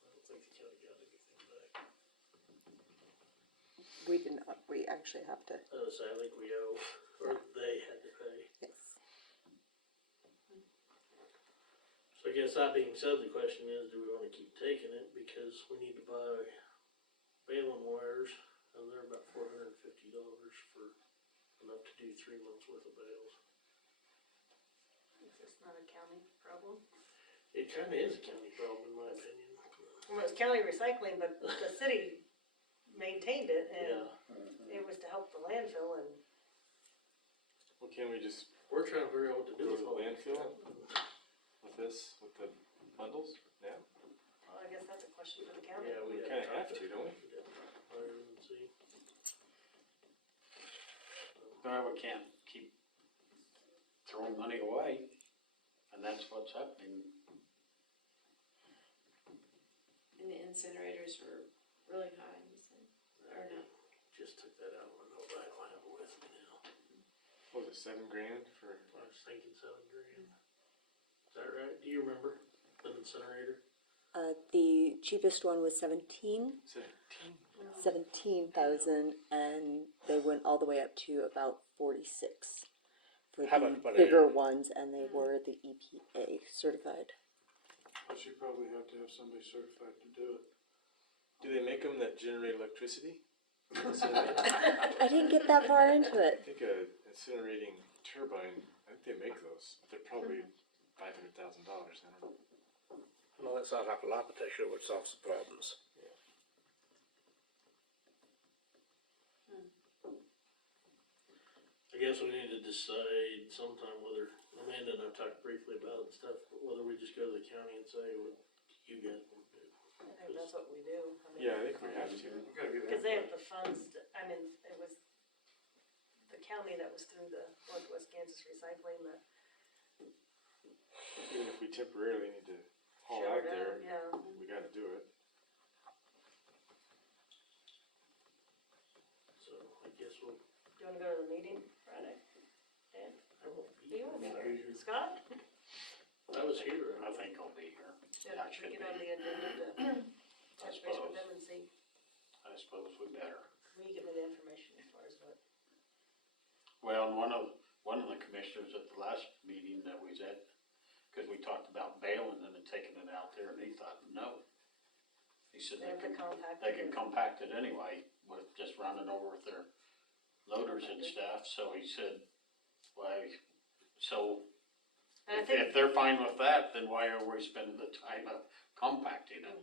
I don't think the county got anything back. We did not, we actually have to, So I think we owe, or they had to pay. yes. So I guess that being said, the question is, do we wanna keep taking it, because we need to buy baling wires, and they're about $450 for enough to do 3 months worth of bales. Is this not a county problem? It kinda is a county problem, in my opinion. Well, it's county recycling, but the city maintained it and Yeah, it was to help the landfill and, well, can we just we're trying to figure out what to do go with to the all that. landfill with this, with the bundles now? well, I guess that's a question for the county. Yeah, we Kinda have to, don't we? Hire them and see. No, we can't keep throwing money away, and that's what's happening. And the incinerators were really high, you said, or not? Just took that out of my note, I don't have it with me now. What was it, $7,000 for? I was thinking $7,000. Is that right? Do you remember the incinerator? The cheapest one was 17,000, and they went all the way up to about 46 for How the much money? bigger ones, and they were the EPA certified. but you probably have to have somebody certified to do it. Do they make them that generate electricity? I didn't get that far into I it. think a incinerating turbine, I think they make those, but they're probably $500,000, I don't know. Well, that sounds like a lot, but that sure would solve some problems. I guess we need to decide sometime whether, Amanda and I talked briefly about it and stuff, but whether we just go to the county and say, well, you guys want to do. I think that's what we do. I mean, Yeah, I think we have to. We gotta get Cause that. they have the funds, I mean, it was the county that was through the Northwest Kansas Recycling that Even if we temporarily need to haul shut out it there, down, yeah. we gotta do it. So I guess we'll, Do you wanna go to the meeting Friday? Dan? I won't be. You will be I'll here. Scott? I was here. I think I'll be here. Yeah, I should we be. get on the agenda to touch base with them and see, I suppose we better. will you give me the information as far as what? Well, and one of the commissioners at the last meeting that we was at, cause we talked about bailing and then taking it out there, and he thought, no. He said They have to compact. they can compact it anyway, with just running over with their loaders and stuff, so he said, why, so And I if think, they're fine with that, then why are we spending the time of compacting it?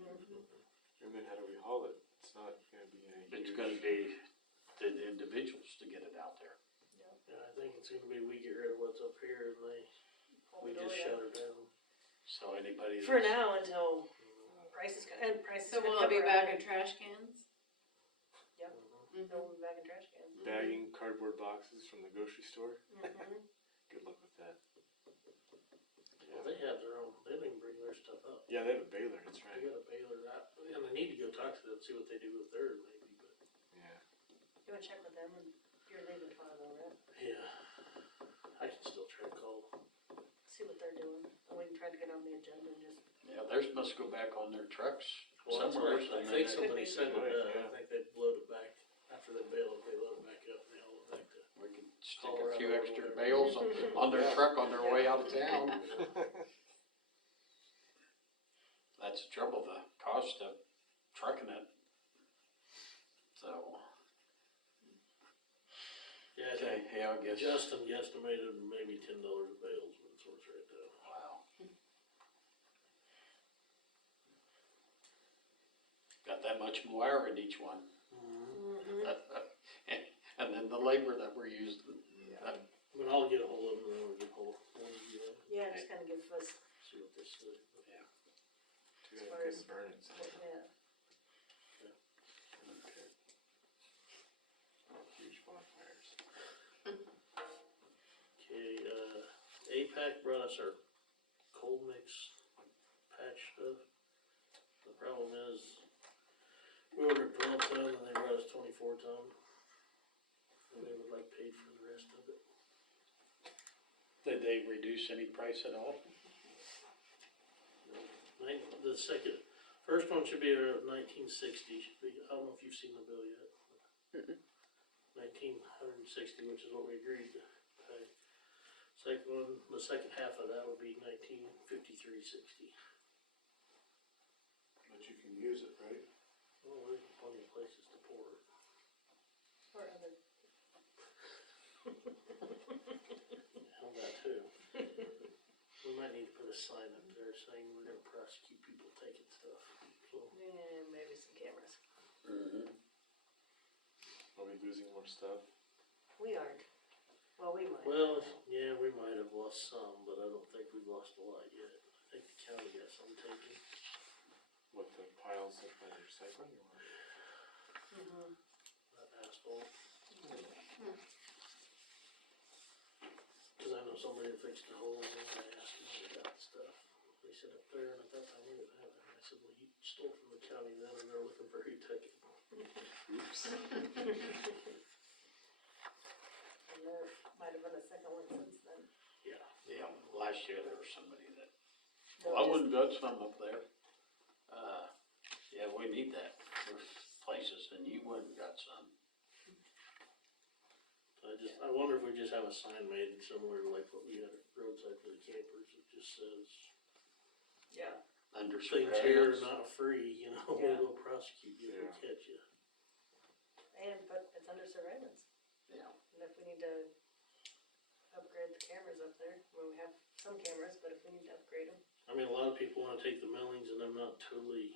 And then how do we haul it? It's not gonna be any It's huge. gonna be the individuals to get it out there. Yeah, I think it's gonna be, we get rid of what's up here and we Hold just it shut down. her down. So anybody For that's- now, until prices, and prices. So could will it be cover back it. in trash cans? They'll be back in trash cans. Bagging cardboard boxes from the grocery store, Mhm. good luck with that. Well, they have their own, they don't even bring their stuff up. Yeah, they have a baler, that's They right. got a baler out, and they need to go talk to them, see what they do with theirs maybe, but, Yeah. You wanna check with them and you're leaving tomorrow, right? yeah. I can still try to call. See what they're doing, and we can try to get on the agenda and just, Yeah, theirs must go back on their trucks Well, that's somewhere. what I and think then somebody Could be. said it, Yeah. I think they load it back, after they bail it, they load it back up, and they haul it back to. we can stick a Colorado few or extra whatever. bales on their truck on their way out of town. That's the trouble, the cost of trucking it. So, Yeah, I okay, think yeah, I guess. Justin guesstimated maybe $10 a bale is what it's worth right now. Wow. Got that much wire in each one. And then the labor that we're using. But I'll get a hold of them, and I'll get a hold of one of you, yeah, just kinda give us, see what they say. Too As bad far it as- couldn't burn it. So. yeah, Okay. Huge bonfires. Okay, APAC brought us our cold mix patch stuff. The problem is, we ordered 12 ton and they brought us 24 ton. And they would like paid for the rest of it. Did they reduce any price at all? The first one should be around 1960, should be, I don't know if you've seen the bill yet. 1960, which is what we agreed to pay. Second one, the second half of that would be 1953.60. But you can use it, right? Well, there's plenty of places to pour it. or other, Held that too. We might need to put a sign up there saying we're gonna prosecute people taking stuff, so. and maybe some cameras. Mm-hmm. Are we losing more stuff? We aren't, well, we might. Well, yeah, we might have lost some, but I don't think we've lost a lot yet. I think the county got some taken. What, the piles of the recycling or? Mhm. That asphalt. Cause I know somebody that fixed the hole and I asked them where they got the stuff. They said up there, and at that time we didn't have it. And I said, well, you stole from the county then, and they're looking for who took it. Oops. And there might have been a second one since then. Yeah. Yeah, last year there was somebody that, No, well, I just- wouldn't got some up there. Yeah, we need that for places, and you went and got some. I wonder if we just have a sign made similar to like what we had at roadside for the campers, it just says, Yeah, Under things here are surveillance. not free, you know, we Yeah. will prosecute you if we Yeah. catch you. but it's under surveillance, Yeah, and if we need to upgrade the cameras up there, well, we have some cameras, but if we need to upgrade them. I mean, a lot of people wanna take the millings and I'm not totally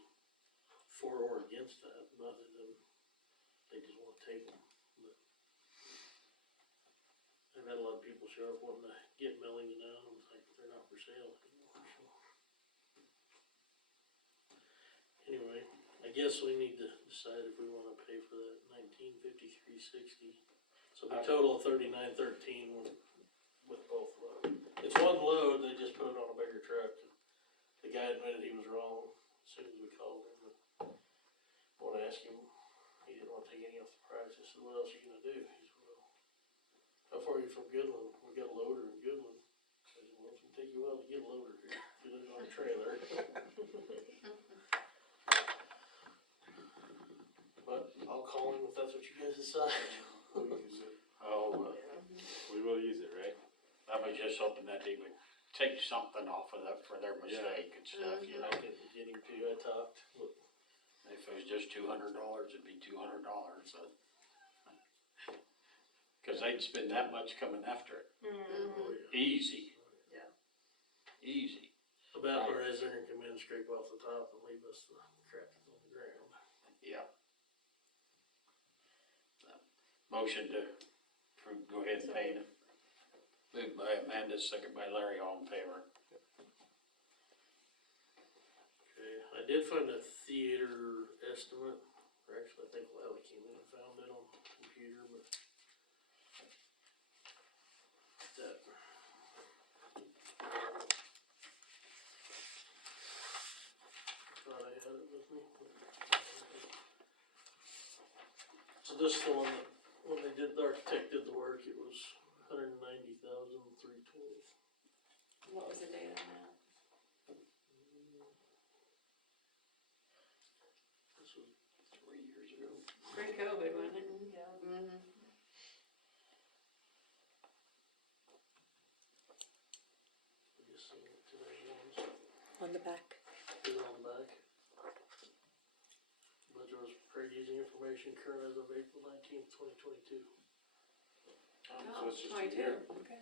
for or against that, other than they just wanna take them, but. And I've had a lot of people show up wanting to get millings now, and it's like, they're not for sale anymore, so. Anyway, I guess we need to decide if we wanna pay for that 1953.60. So the total of 39.13 with both loads. It's one load, they just put it on a bigger truck. The guy admitted he was wrong as soon as we called him. I wanna ask him, he didn't wanna take any off the price. I said, what else are you gonna do? He said, well, how far are you from Goodland? We got a loader in Goodland. I said, well, it's gonna take you a while to get a loader here. You live on a trailer. But I'll call him if that's what you guys decide. We'll use it. Oh, We will use it, right? I was just hoping that they would take something off of that for their mistake and stuff, you I know? can get him to, I talked. Look, If it was just $200, it'd be $200, so. Cause they'd spend that much coming after it, oh, yeah. easy. Yeah. Easy. The bad part is they're gonna come in and scrape off the top and leave us the crap that's on the ground. Yeah. So, motion to approve, go ahead and pay it. Moved by Amanda, second by Larry, all in favor. Okay, I did find a theater estimate, or actually I think Lally came in and found it on the computer, but. That. Thought I had it with me. So this is the one that, when they did, the architect did the work, it was $190,320. What was the date on that? This was 3 years ago. Pre-COVID, wasn't it? Yeah. Mm-hmm. I guess today ones. On the back. Is it on the back? Budget was prepared using information current as of April 19th, 2022. So it's just a year. Okay.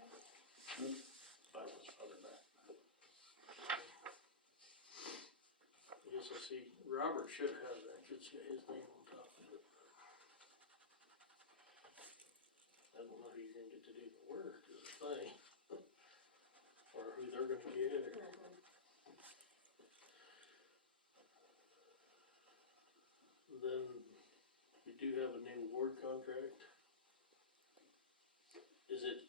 That was further back. I guess I see Robert should have that, should see his name on top of it. I don't know who you're gonna get to do the work, is the thing. Or who they're gonna get, or. Then, we do have a new award contract. Is it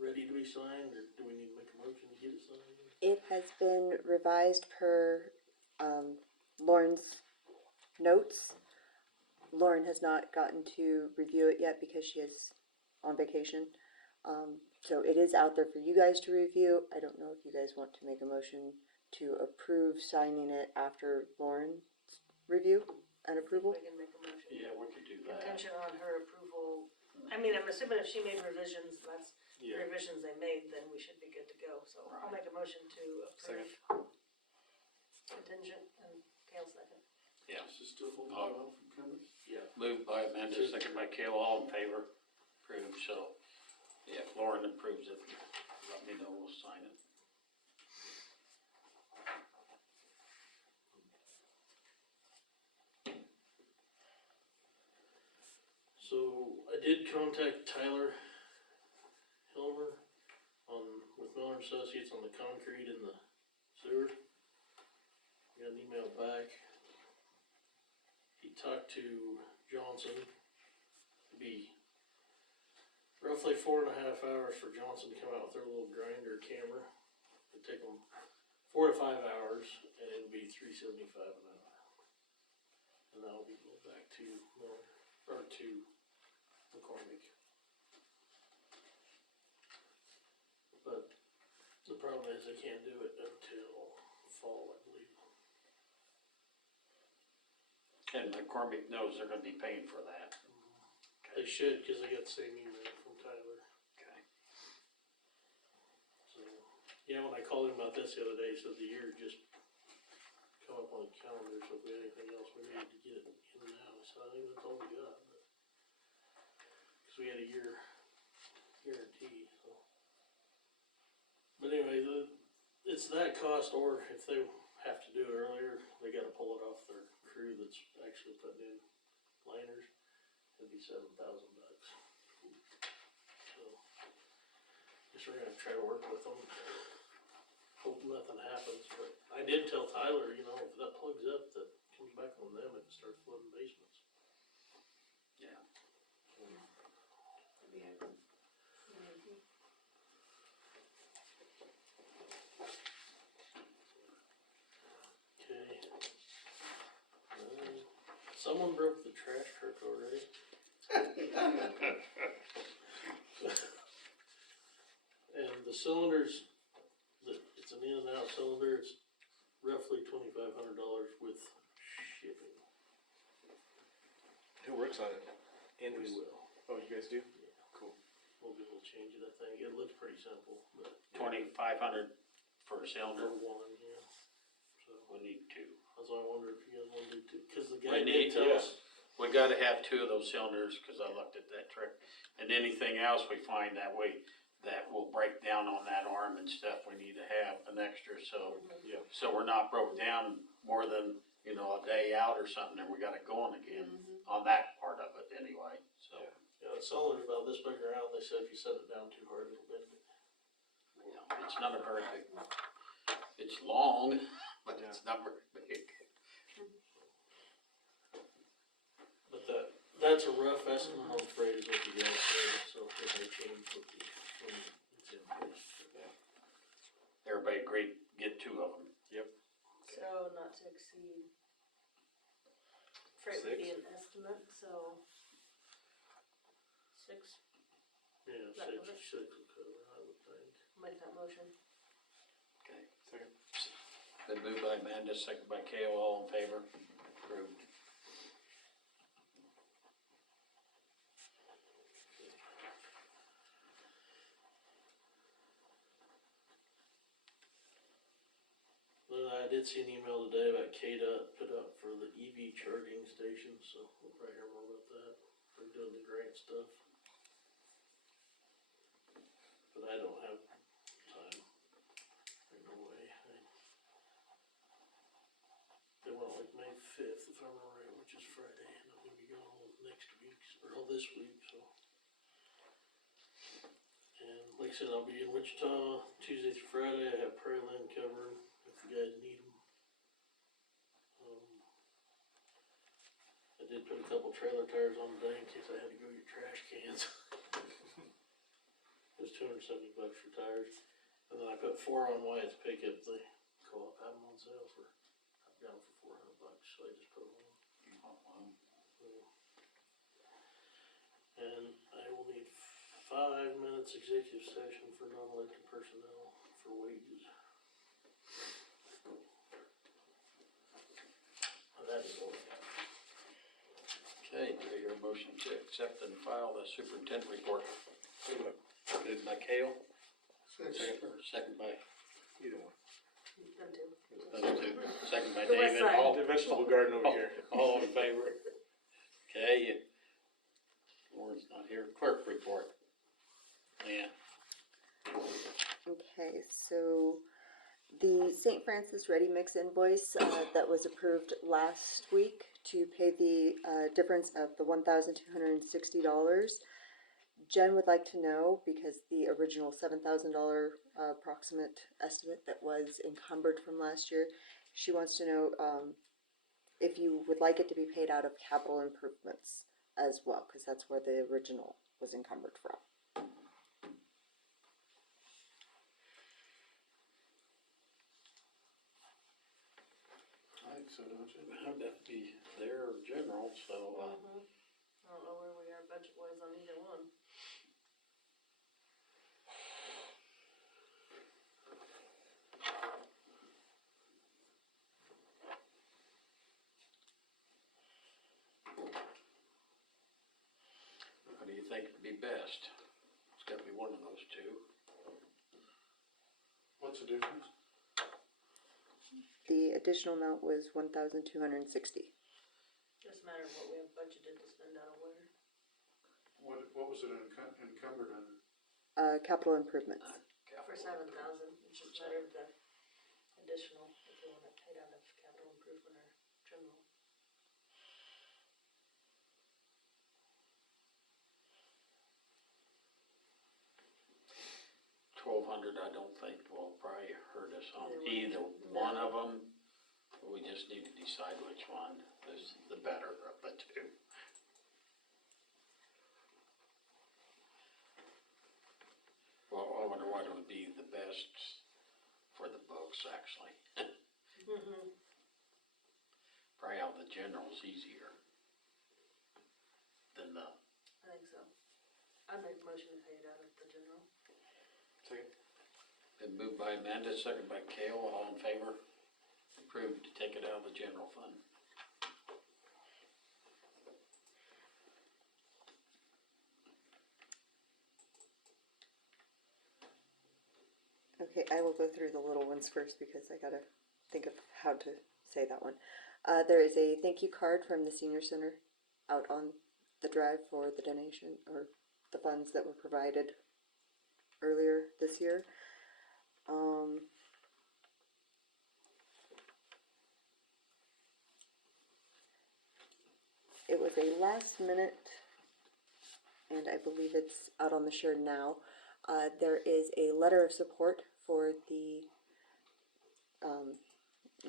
ready to be signed, or do we need to make a motion to get it signed? It has been revised per, Lauren's notes. Lauren has not gotten to review it yet because she is on vacation. So it is out there for you guys to review. I don't know if you guys want to make a motion to approve signing it after Lauren's review and approval. We can make a motion. Yeah, we could do that. Contingent on her approval. I mean, I'm assuming if she made revisions, that's the Yeah. revisions they made, then we should be good to go. So I'll make a motion to approve. Second. Contingent, and Kale second. Yeah. This is still full time from Cummins? Yeah. Moved by Amanda, second by Kale, all in favor. Approved, so, yeah, if Lauren approves it, let me know, we'll sign it. So I did contact Tyler Hilmer with Miller Associates on the concrete in the sewer. Got an email back. He talked to Johnson. It'd be roughly 4.5 hours for Johnson to come out with their little grinder camera. It'd take them 4 to 5 hours, and it'd be $3.75 an hour. And that'll be going back to Miller, or to McCormick. But the problem is they can't do it until fall, I believe. And McCormick knows they're gonna be paying for that. They should, cause they got the same email from Tyler. Okay. So, yeah, when I called him about this the other day, he said the year just come up on the calendar, so if we had anything else, we needed to get it in now, so I think that's all we got, but. Cause we had a year guarantee, so. But anyway, it's that cost, or if they have to do it earlier, they gotta pull it off their crew that's actually putting in liners, it'd be $7,000. So, guess we're gonna try to work with them. Hope nothing happens, but I did tell Tyler, you know, if that plugs up, that comes back on them and starts flooding basements. Yeah. That'd be good. Okay. Someone broke the trash truck already. And the cylinders, it's an in and out cylinder, it's roughly $2,500 with shipping. Who works on it? We Andrews? will. Oh, you guys do? Cool. We'll be able to change it, I think. It looks pretty simple, but 2,500 for a for cylinder, one, yeah. So, we need two. that's why I wonder if you guys wanna do two, cause the We guy need- did tell yeah. us. We gotta have two of those cylinders, cause I looked at that trick, and anything else we find that way, that will break down on that arm and stuff, we need to have an extra, so. Yeah. So we're not broke down more than, you know, a day out or something, and we got it going again, on that part of it anyway, so. Yeah. Yeah, the cylinder's about this big around, they said if you set it down too hard, it'll bend it. You know, it's not a very big, it's long, but it's not very big. But that's a rough estimate, I'm afraid, is what you guys said, so it may change with the, when it's in place. Everybody agreed, get two of them. So not to exceed. Freight would be an estimate, so. 6, Yeah, That six, covers? six will cover, I would think. make that motion. Okay. Second. Been moved by Amanda, second by Kale, all in favor, approved. Then I did see an email today about KDOT put up for the EV charging station, so we'll probably hear more about that. They're doing the grant stuff. But I don't have time. There's no way. They want like May 5th, if I remember right, which is Friday, and I'm gonna be gone all next week, or all this week, so. And like I said, I'll be in Wichita Tuesday through Friday. I have Prairie Land covered if you guys need them. I did put a couple trailer tires on today in case I had to go get trash cans. It was $270 for tires. And then I put 4 on Wyatt's pickup. They co-op had them on sale for, I've got them for $400, so I just put them on. And I will need 5 minutes executive session for non-elected personnel for wages. That is all. Okay, do I hear a motion to accept and file the superintendent report? Moved by Kale, second by, Either one. Them two. those two, second by The west David, side. all, The vegetable garden over here. all in favor? Okay, Lauren's not here, clerk report. Yeah, Okay, so the St. Francis Ready Mix invoice that was approved last week to pay the difference of the $1,260. Jen would like to know, because the original $7,000 approximate estimate that was encumbered from last year, she wants to know if you would like it to be paid out of capital improvements as well, because that's where the original was encumbered from. I think so, don't you? that'd be their general, so, I don't know where we are budget wise on either one. how do you think would be best? It's gotta be one of those two. What's the difference? The additional amount was $1,260. Just a matter of what we have budgeted to spend out of where. What was it encumbered under? Capital improvements. For 7,000, which is better the additional, if you want it paid out of capital improvement or general. 1200, I don't think will probably hurt us on either one of them. We just need to decide which one is the better of the two. Well, I wonder what would be the best for the books, actually. Mm-hmm. Probably out the general's easier than the, I think so. I'd make a motion to pay it out of the general. Second. been moved by Amanda, second by Kale, all in favor? Approved to take it out of the general fund. Okay, I will go through the little ones first because I gotta think of how to say that one. There is a thank you card from the senior center out on the drive for the donation or the funds that were provided earlier this year. It was a last minute, and I believe it's out on the share now. There is a letter of support for the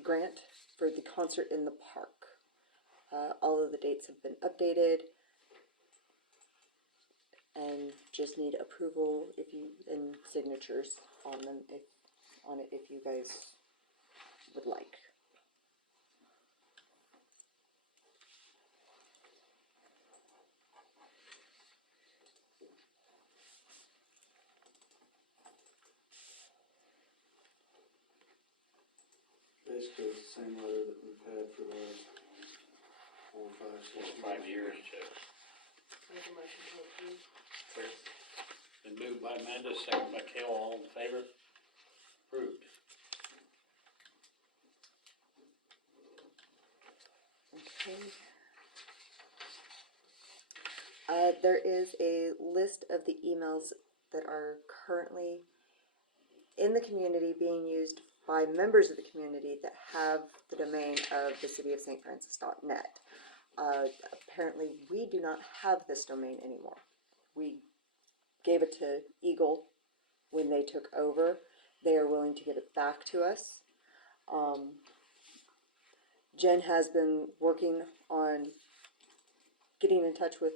grant for the concert in the park. All of the dates have been updated and just need approval if you, and signatures on them if you guys would like. Basically, it's the same letter that we've had for the last 4, 5, 6 years. Make a motion to approve. Been moved by Amanda, second by Kale, all in favor? Approved. Okay. There is a list of the emails that are currently in the community being used by members of the community that have the domain of the city of St. Francis.net. Apparently we do not have this domain anymore. We gave it to Eagle when they took over. They are willing to give it back to us. Jen has been working on getting in touch with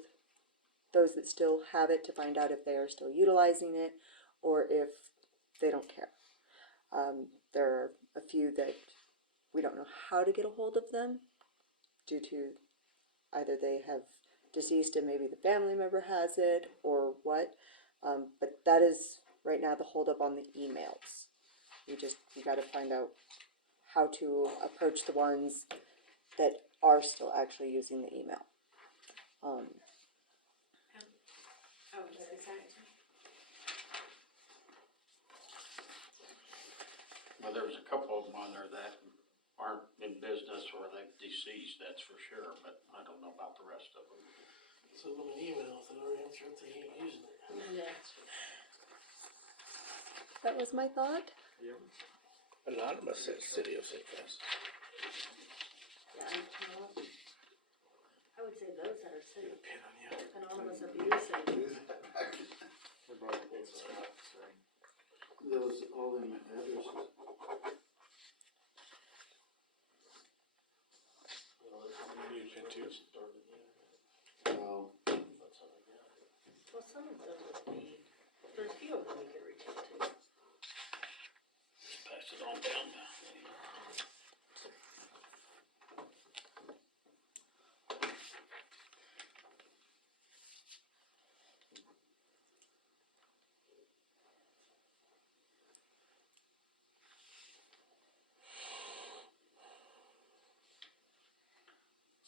those that still have it to find out if they are still utilizing it or if they don't care. There are a few that we don't know how to get a hold of them due to either they have deceased and maybe the family member has it or what. But that is right now the holdup on the emails. We got to find out how to approach the ones that are still actually using the email. Oh, sorry. Well, there's a couple of them on there that aren't in business or they've deceased, that's for sure, but I don't know about the rest of them. So when an email, if they already answer it, they ain't using it. Yeah. That was my thought. Yep. Anonymous says City of St. Francis. Yeah, I would say those that are city, Pin on you. anonymous abusing. We brought it in, sorry. Those, all them addresses. You can too. Well, That's how they got it. Well, some of them would be, there's a few of them you could reach out to. Just pass it on down.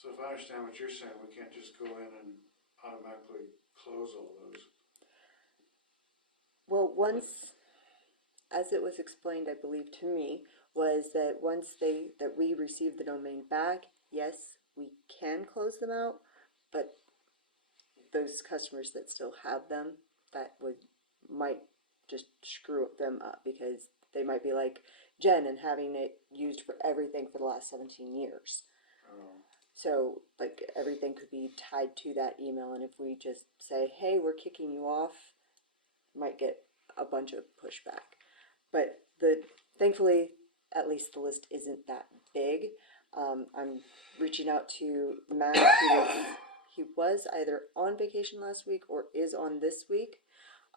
so if I understand what you're saying, we can't just go in and automatically close all those. Well, once, as it was explained, I believe to me, was that once that we receive the domain back, yes, we can close them out, but those customers that still have them, that might just screw them up because they might be like Jen and having it used for everything for the last 17 years. So, like, everything could be tied to that email, and if we just say, hey, we're kicking you off, might get a bunch of pushback. But thankfully, at least the list isn't that big. I'm reaching out to Matt, he was either on vacation last week or is on this week,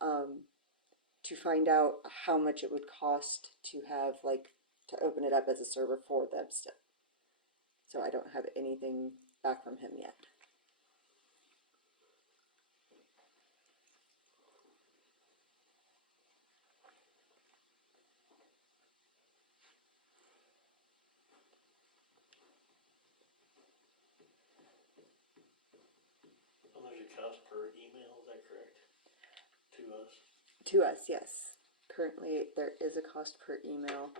to find out how much it would cost to have, like, to open it up as a server for them still. So I don't have anything back from him yet. And there's a cost per email, is that correct? To us? To us, yes. Currently, there is a cost per email.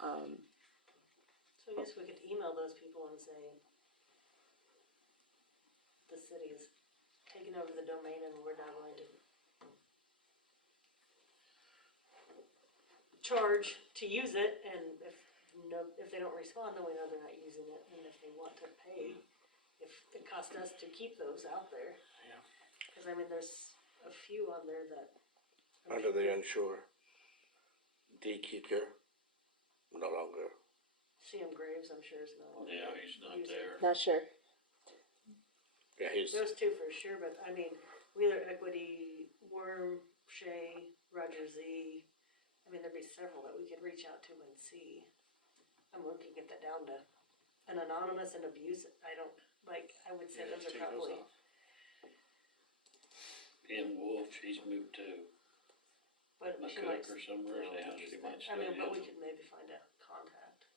So I guess we could email those people and say, the city is taking over the domain and we're not going to charge to use it, and if they don't respond, then we know they're not using it, and if they want to pay, if it costs us to keep those out there. Yeah. Cause I mean, there's a few on there that. Under the unsure. Deaker, no longer. CM Graves, I'm sure, is no longer. Yeah, he's not using there. Not sure. Yeah, he's, Those two for sure, but I mean, Wheeler Equity, Worm, Shea, Roger Z. I mean, there'd be several that we could reach out to and see. I'm looking at that down to an anonymous and abuse. I would say Yeah, those are take those probably. off. Ian Wolf, she's moved to But she might. McCook or somewhere else, she might I still mean, but we use could maybe find a contact.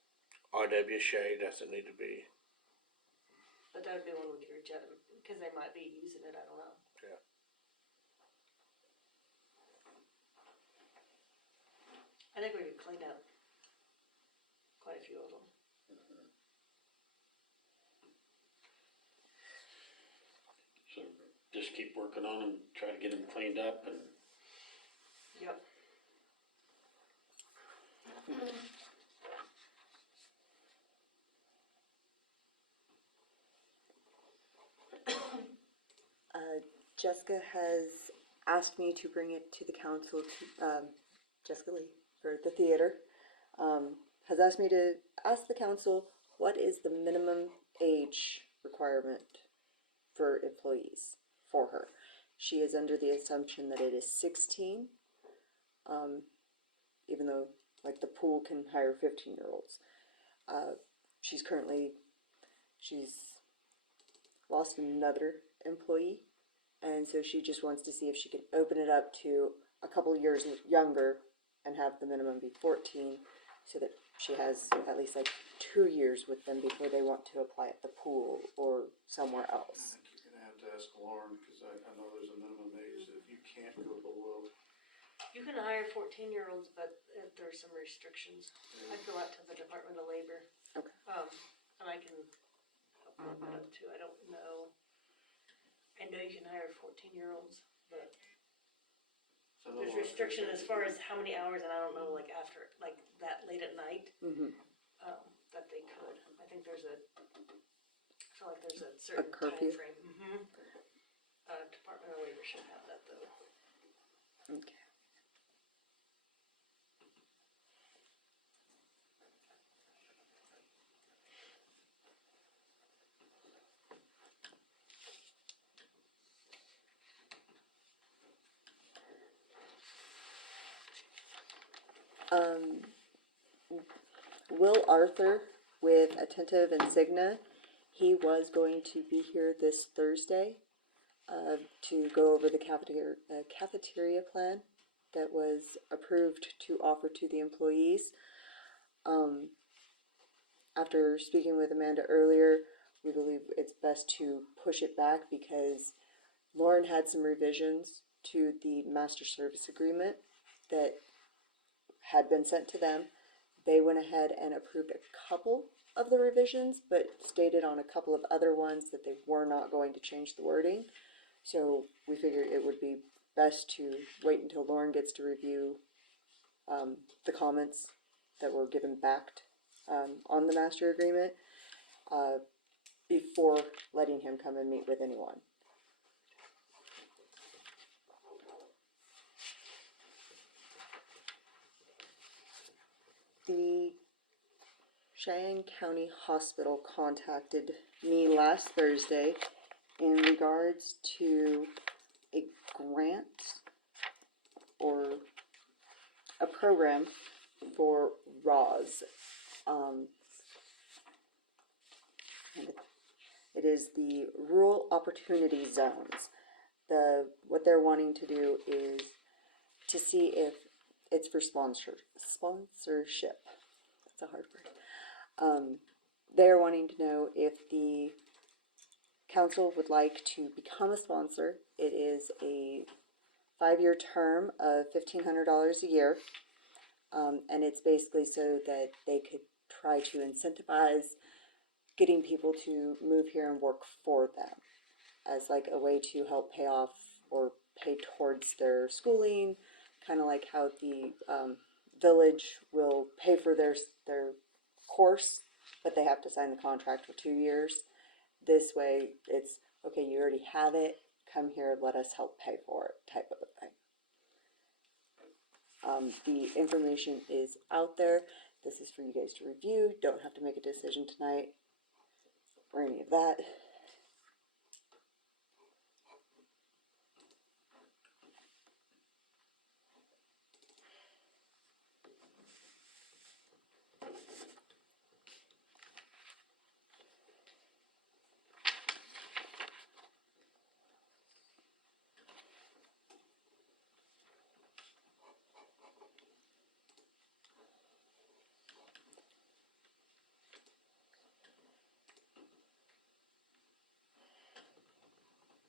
R.W. Shea doesn't need to be. But that would be one we could reach out to, because they might be using it, I don't know. Yeah. I think we could clean up quite a few of them. So just keep working on them, try to get them cleaned up and. Yep. Jessica has asked me to bring it to the council to, Jessica Lee for the theater, has asked me to ask the council what is the minimum age requirement for employees for her. She is under the assumption that it is 16, even though, like, the pool can hire 15-year-olds. She's lost another employee, and so she just wants to see if she can open it up to a couple years younger and have the minimum be 14, so that she has at least like 2 years with them before they want to apply at the pool or somewhere I else. think you're gonna have to ask Lauren, cause I know there's a minimum age that you can't go below. You can hire 14-year-olds, but if there's some restrictions, I'd go out to the Department of Labor. Okay. And I can look that up too, I don't know. I know you can hire 14-year-olds, but So no there's more restriction as restrictions. far as how many hours, and I don't know, like after, like that late at night, Mm-hmm. that they could. I think I feel like there's a certain curfew? timeframe. Mm-hmm. Department of Labor should have that though. Okay. Will Arthur with Attentive and Cigna, he was going to be here this Thursday to go over the cafeteria plan that was approved to offer to the employees. After speaking with Amanda earlier, we believe it's best to push it back because Lauren had some revisions to the master service agreement that had been sent to them. They went ahead and approved a couple of the revisions, but stated on a couple of other ones that they were not going to change the wording. So we figured it would be best to wait until Lauren gets to review the comments that were given back on the master agreement before letting him come and meet with anyone. The Cheyenne County Hospital contacted me last Thursday in regards to a grant or a program for ROS. And it is the Rural Opportunity Zones. What they're wanting to do is to see if it's for sponsorship. That's a hard word. They're wanting to know if the council would like to become a sponsor. It is a 5-year term of $1,500 a year. And it's basically so that they could try to incentivize getting people to move here and work for them as like a way to help pay off or pay towards their schooling, kind of like how the village will pay for their course, but they have to sign the contract for 2 years. This way, it's, okay, you already have it, come here, let us help pay for it, type of a thing. The information is out there. This is for you guys to review. Don't have to make a decision tonight or any of that.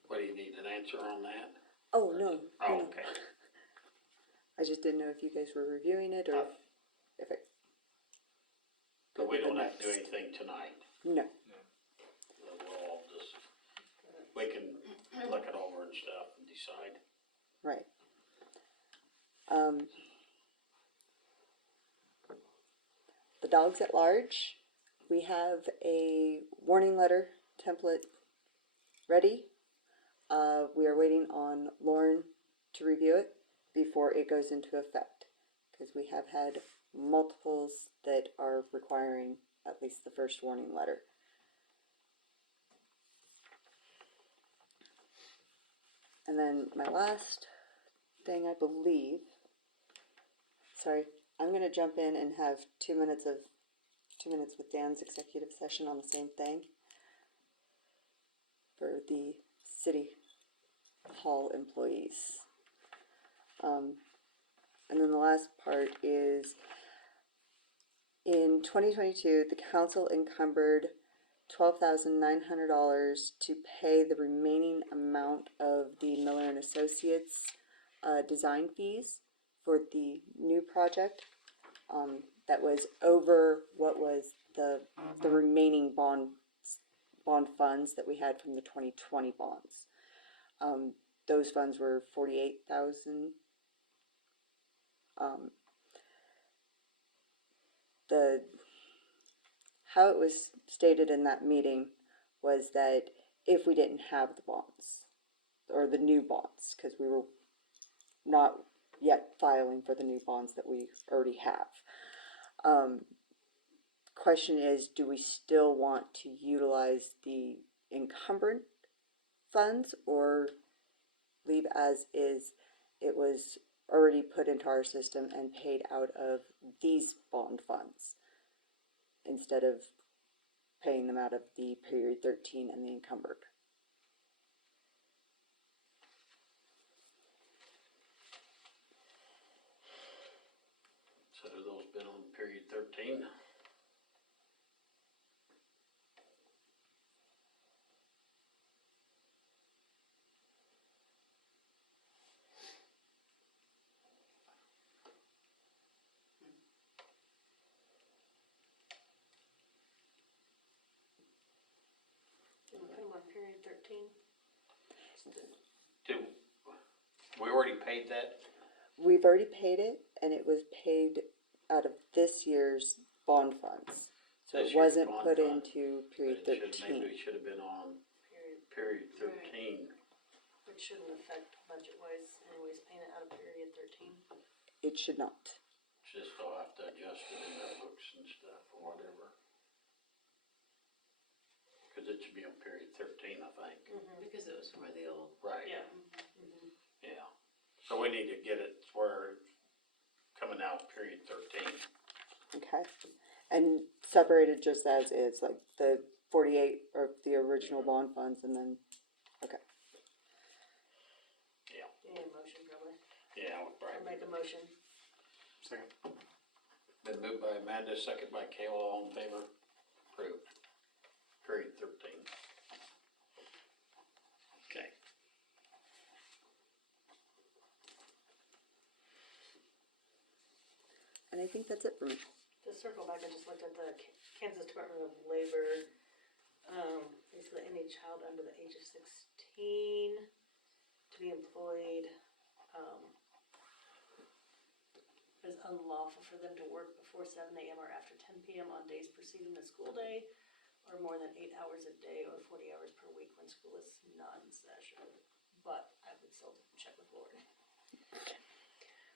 What, do you need an answer on that? Oh, no. Oh, no. okay. I just didn't know if you guys were reviewing it or if it. But we go to the don't have to do next. anything tonight. No. We'll all just, we can look it over and stuff and decide. Right. The dogs at large, we have a warning letter template ready. We are waiting on Lauren to review it before it goes into effect, because we have had multiples that are requiring at least the first warning letter. And then my last thing, I believe, sorry, I'm going to jump in and have 2 minutes with Dan's executive session on the same thing for the city hall employees. And then the last part is, in 2022, the council encumbered $12,900 to pay the remaining amount of the Miller and Associates design fees for the new project. That was over what was the remaining bond funds that we had from the 2020 bonds. Those funds were $48,000. How it was stated in that meeting was that if we didn't have the bonds, or the new bonds, because we were not yet filing for the new bonds that we already have. Question is, do we still want to utilize the encumbrance funds or leave as is? It was already put into our system and paid out of these bond funds instead of paying them out of the period 13 and the encumbered. So those been on period 13. Put them on period 13. We already paid that? We've already paid it, and it was paid out of this year's bond funds. So This it year's wasn't bond put fund. into period But it 13. maybe it should have been on period 13. Which shouldn't affect budget-wise anyways, paying it out of period 13. It should not. just they'll have to adjust it in their books and stuff or whatever. Cause it should be on period 13, I think. Because it was for the old. Right. Yeah. Yeah, so we need to get it where coming out period 13. Okay. And separated just as is, like the 48 or the original bond funds and then, okay. You need a motion probably. Yeah, I'll right. make a motion. Second. Been moved by Amanda, second by Kayla, all in favor, approved. Period 13. Okay. And I think that's it for me. To circle back, I just looked at the Kansas Department of Labor, basically any child under the age of 16 to be employed, it is unlawful for them to work before 7 a.m. or after 10 p.m. on days preceding the school day, or more than 8 hours a day or 40 hours per week when school is not in session. But I would still check with Lori.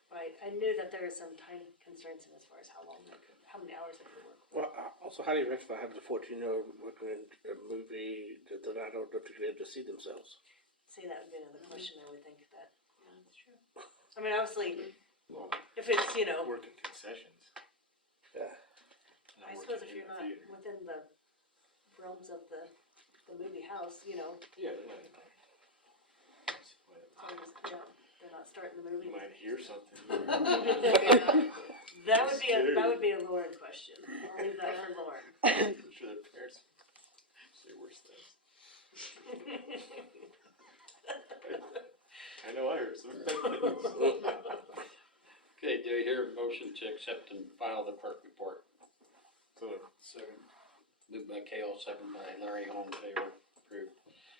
Right, I knew that there is some time constraints in as far as how many hours they could work. Well, also, how do you rectify having a 14-year-old working in a movie that they're not old enough to be able to see themselves? See, that would be another question, I would think that, Yeah, that's true. I mean, obviously, Well, if it's, you know, working concessions. Yeah. not I working suppose if in you're the not theater. within the realms of the movie house, you know, Yeah, they're not. yeah, they're not starting the movie. You might hear something. That would be a Lauren question, I'll leave that for Lauren. I'm sure their parents say worse things. I know I heard some things. Okay, do you hear a motion to accept and file the clerk report? So, Second. Moved by Kale, second by Larry, all in favor, approved.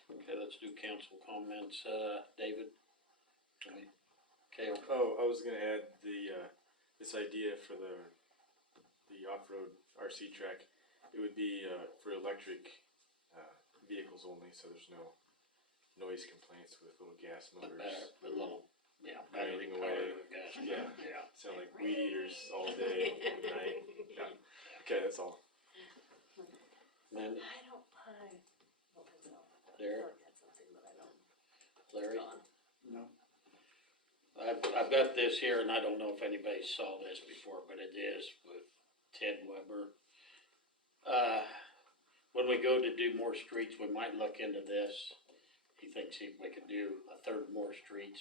Okay, let's do council comments, David? Kale? oh, I was gonna add this idea for the off-road RC track. It would be, for electric, vehicles only, so there's no noise complaints with little gas motors. A little, yeah, Battery battery away. powered, gas. Yeah. Yeah. Sound like weed eaters all day, all night. Yeah. Okay, that's all. Amanda, I don't think so. Derek? I feel like that's something that I don't. Larry? John. No. I've got this here, and I don't know if anybody saw this before, but it is with Ted Weber. When we go to do more streets, we might look into this. He thinks we could do a third more streets.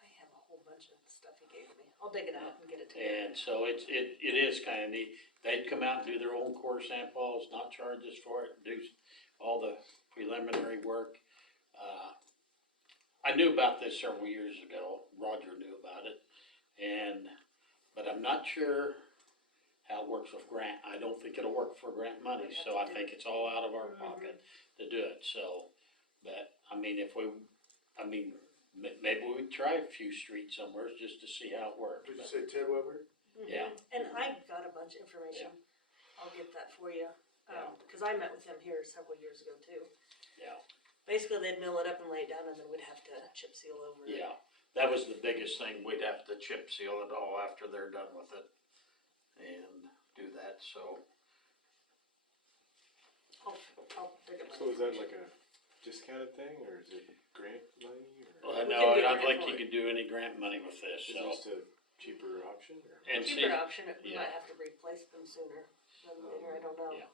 I have a whole bunch of stuff he gave me, I'll dig it out and get it to you. And so it is kinda neat. They'd come out and do their own core samples, not charge us for it, do all the preliminary work. I knew about this several years ago, Roger knew about it, but I'm not sure how it works with grant. I don't think it'll work for grant money, so I think it's all out of our pocket to do it, so. But, maybe we'd try a few streets somewhere just to see how it works. Did you say Ted Weber? Yeah. And I got a bunch of information, I'll get that for you, cause I met with him here several years ago too. Yeah. Basically, they'd mill it up and lay it down, and then we'd have to chip seal over it. Yeah, that was the biggest thing, we'd have to chip seal it all after they're done with it and do that, so. I'll dig it. So is that like a discounted thing, or is it grant money, or I We know, can do I'd grant like for you it. could do any grant money with this, is so. it just a cheaper option, or? And see, Cheaper option, we yeah. might have to replace them sooner than later, I don't know. Yeah.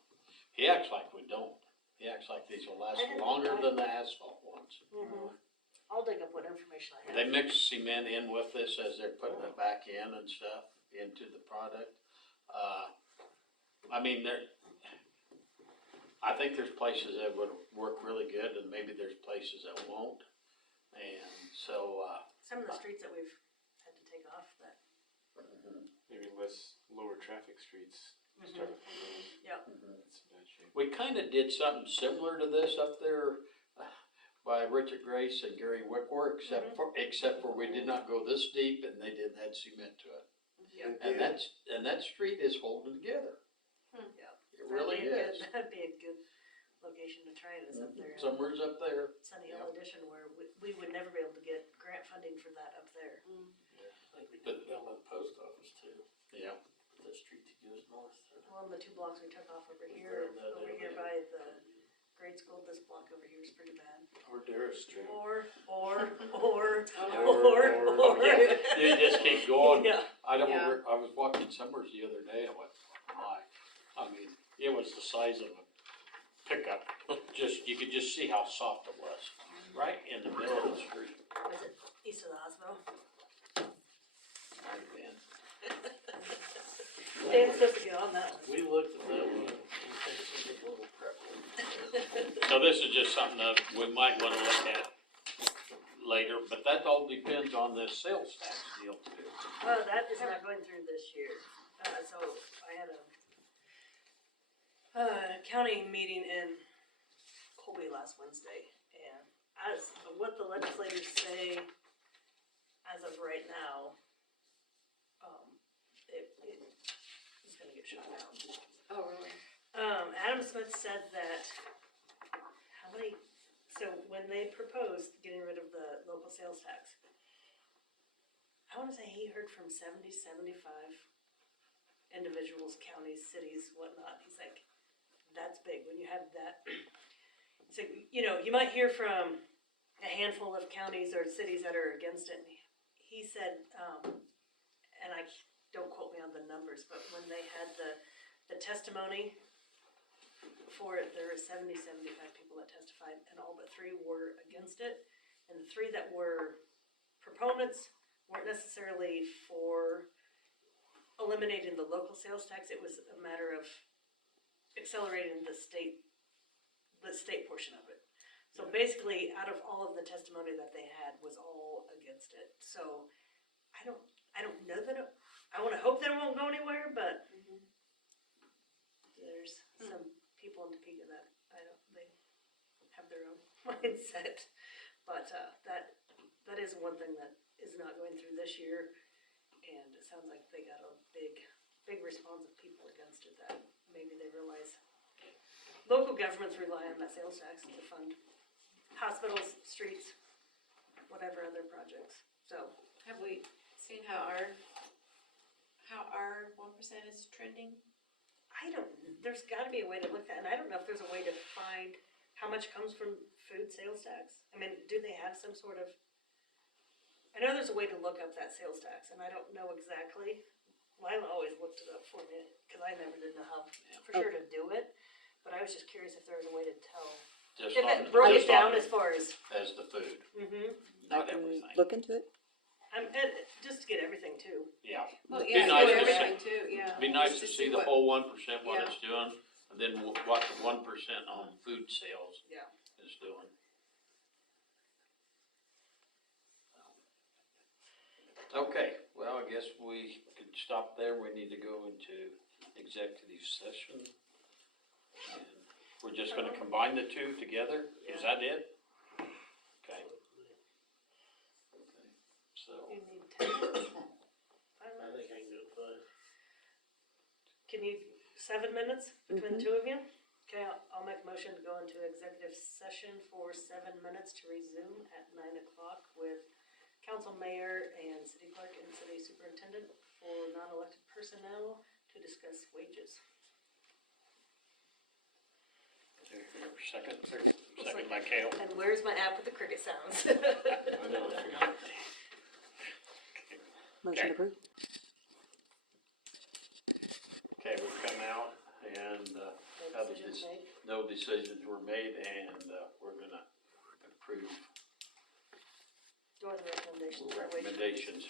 He acts like we don't, he acts like these will last I didn't- longer than the asphalt ones. I'll dig up what information I have. They mix cement in with this as they're putting it back in and stuff, into the product. I think there's places that would work really good, and maybe there's places that won't. And so, Some of the streets that we've had to take off that, Maybe lower traffic streets, start with those. yeah. That's in bad shape. we kinda did something similar to this up there by Richard Grace and Gary Whitworth, except for we did not go this deep and they didn't add cement to it. Yeah. And that street is holding together. Yeah. It really is. That'd be a good location to try it, is up there. Somewhere's up there. Sunny Hill Edition, where we would never be able to get grant funding for that up there. I think we did it down by the post office too. Yeah. Well, the 2 blocks we took off over Very here, bad over down here there. by the grade school, this block over here is pretty bad. Or Darris Street. Or, You just keep going. Yeah, I don't, Yeah. I was walking Summers the other day, I went, my, I mean, it was the size of a pickup. Just, you could just see how soft it was, right in the middle of the street. was it east of the hospital? Might have been. Dan's supposed to get on that one. We looked at that one, and we think it's a little prep. So this is just something that we might wanna look at later, but that all depends on this sales tax deal too. That is not going through this year, so I had a county meeting in Colby last Wednesday, and as, what the legislators say as of right now, it's gonna get shot down. Oh, really? Adam Smith said that, so when they proposed getting rid of the local sales tax, I wanna say he heard from 75 individuals, counties, cities, whatnot. He's like, that's big when you have that. So, you know, you might hear from a handful of counties or cities that are against it. He said, and don't quote me on the numbers, but when they had the testimony for it, there were 75 people that testified, and all but 3 were against it. And the 3 that were proponents weren't necessarily for eliminating the local sales tax. It was a matter of accelerating the state portion of it. So basically, out of all of the testimony that they had was all against it. So I don't know that I want to hope that it won't go anywhere, but there's some people in Topeka that they have their own mindset. But that is one thing that is not going through this year, and it sounds like they got a big response of people against it, that maybe they realize local governments rely on that sales tax to fund hospitals, streets, whatever other projects. So Have we seen how our 1% is trending? there's gotta be a way to look at, and I don't know if there's a way to find how much comes from food sales tax. I mean, do they have some sort of, I know there's a way to look up that sales tax, and I don't know exactly. Lila always looked it up for me, cause I never did know how for sure to do it, but I was just curious if there was a way to tell. Just If on- it broke it just down on- as far as, As the food, I not can everything. look into it. and just to get everything too. Yeah, Well, Be yeah, nice do to see- everything too, yeah. it'd be nice Just to see the what- whole 1%, what Yeah. it's doing, and then what the 1% on food sales Yeah. is doing. Okay, well, I guess we could stop there. We need to go into executive session. And we're just gonna combine the 2 together? Is that it? Okay. So, You need 10 minutes? 5 I minutes? think I can do it 5. Can you, 7 minutes between the 2 of you? Okay, I'll make a motion to go into executive session for 7 minutes to resume at 9 o'clock with council, mayor, and city clerk and city superintendent for non-elected personnel to discuss wages. second by Kale. And where's my app with the cricket sounds? I know, I forgot. Motion Okay. approved. Okay, we've come out and, No decisions made. no decisions were made and, we're gonna approve Do you want the recommendations for wages? recommendations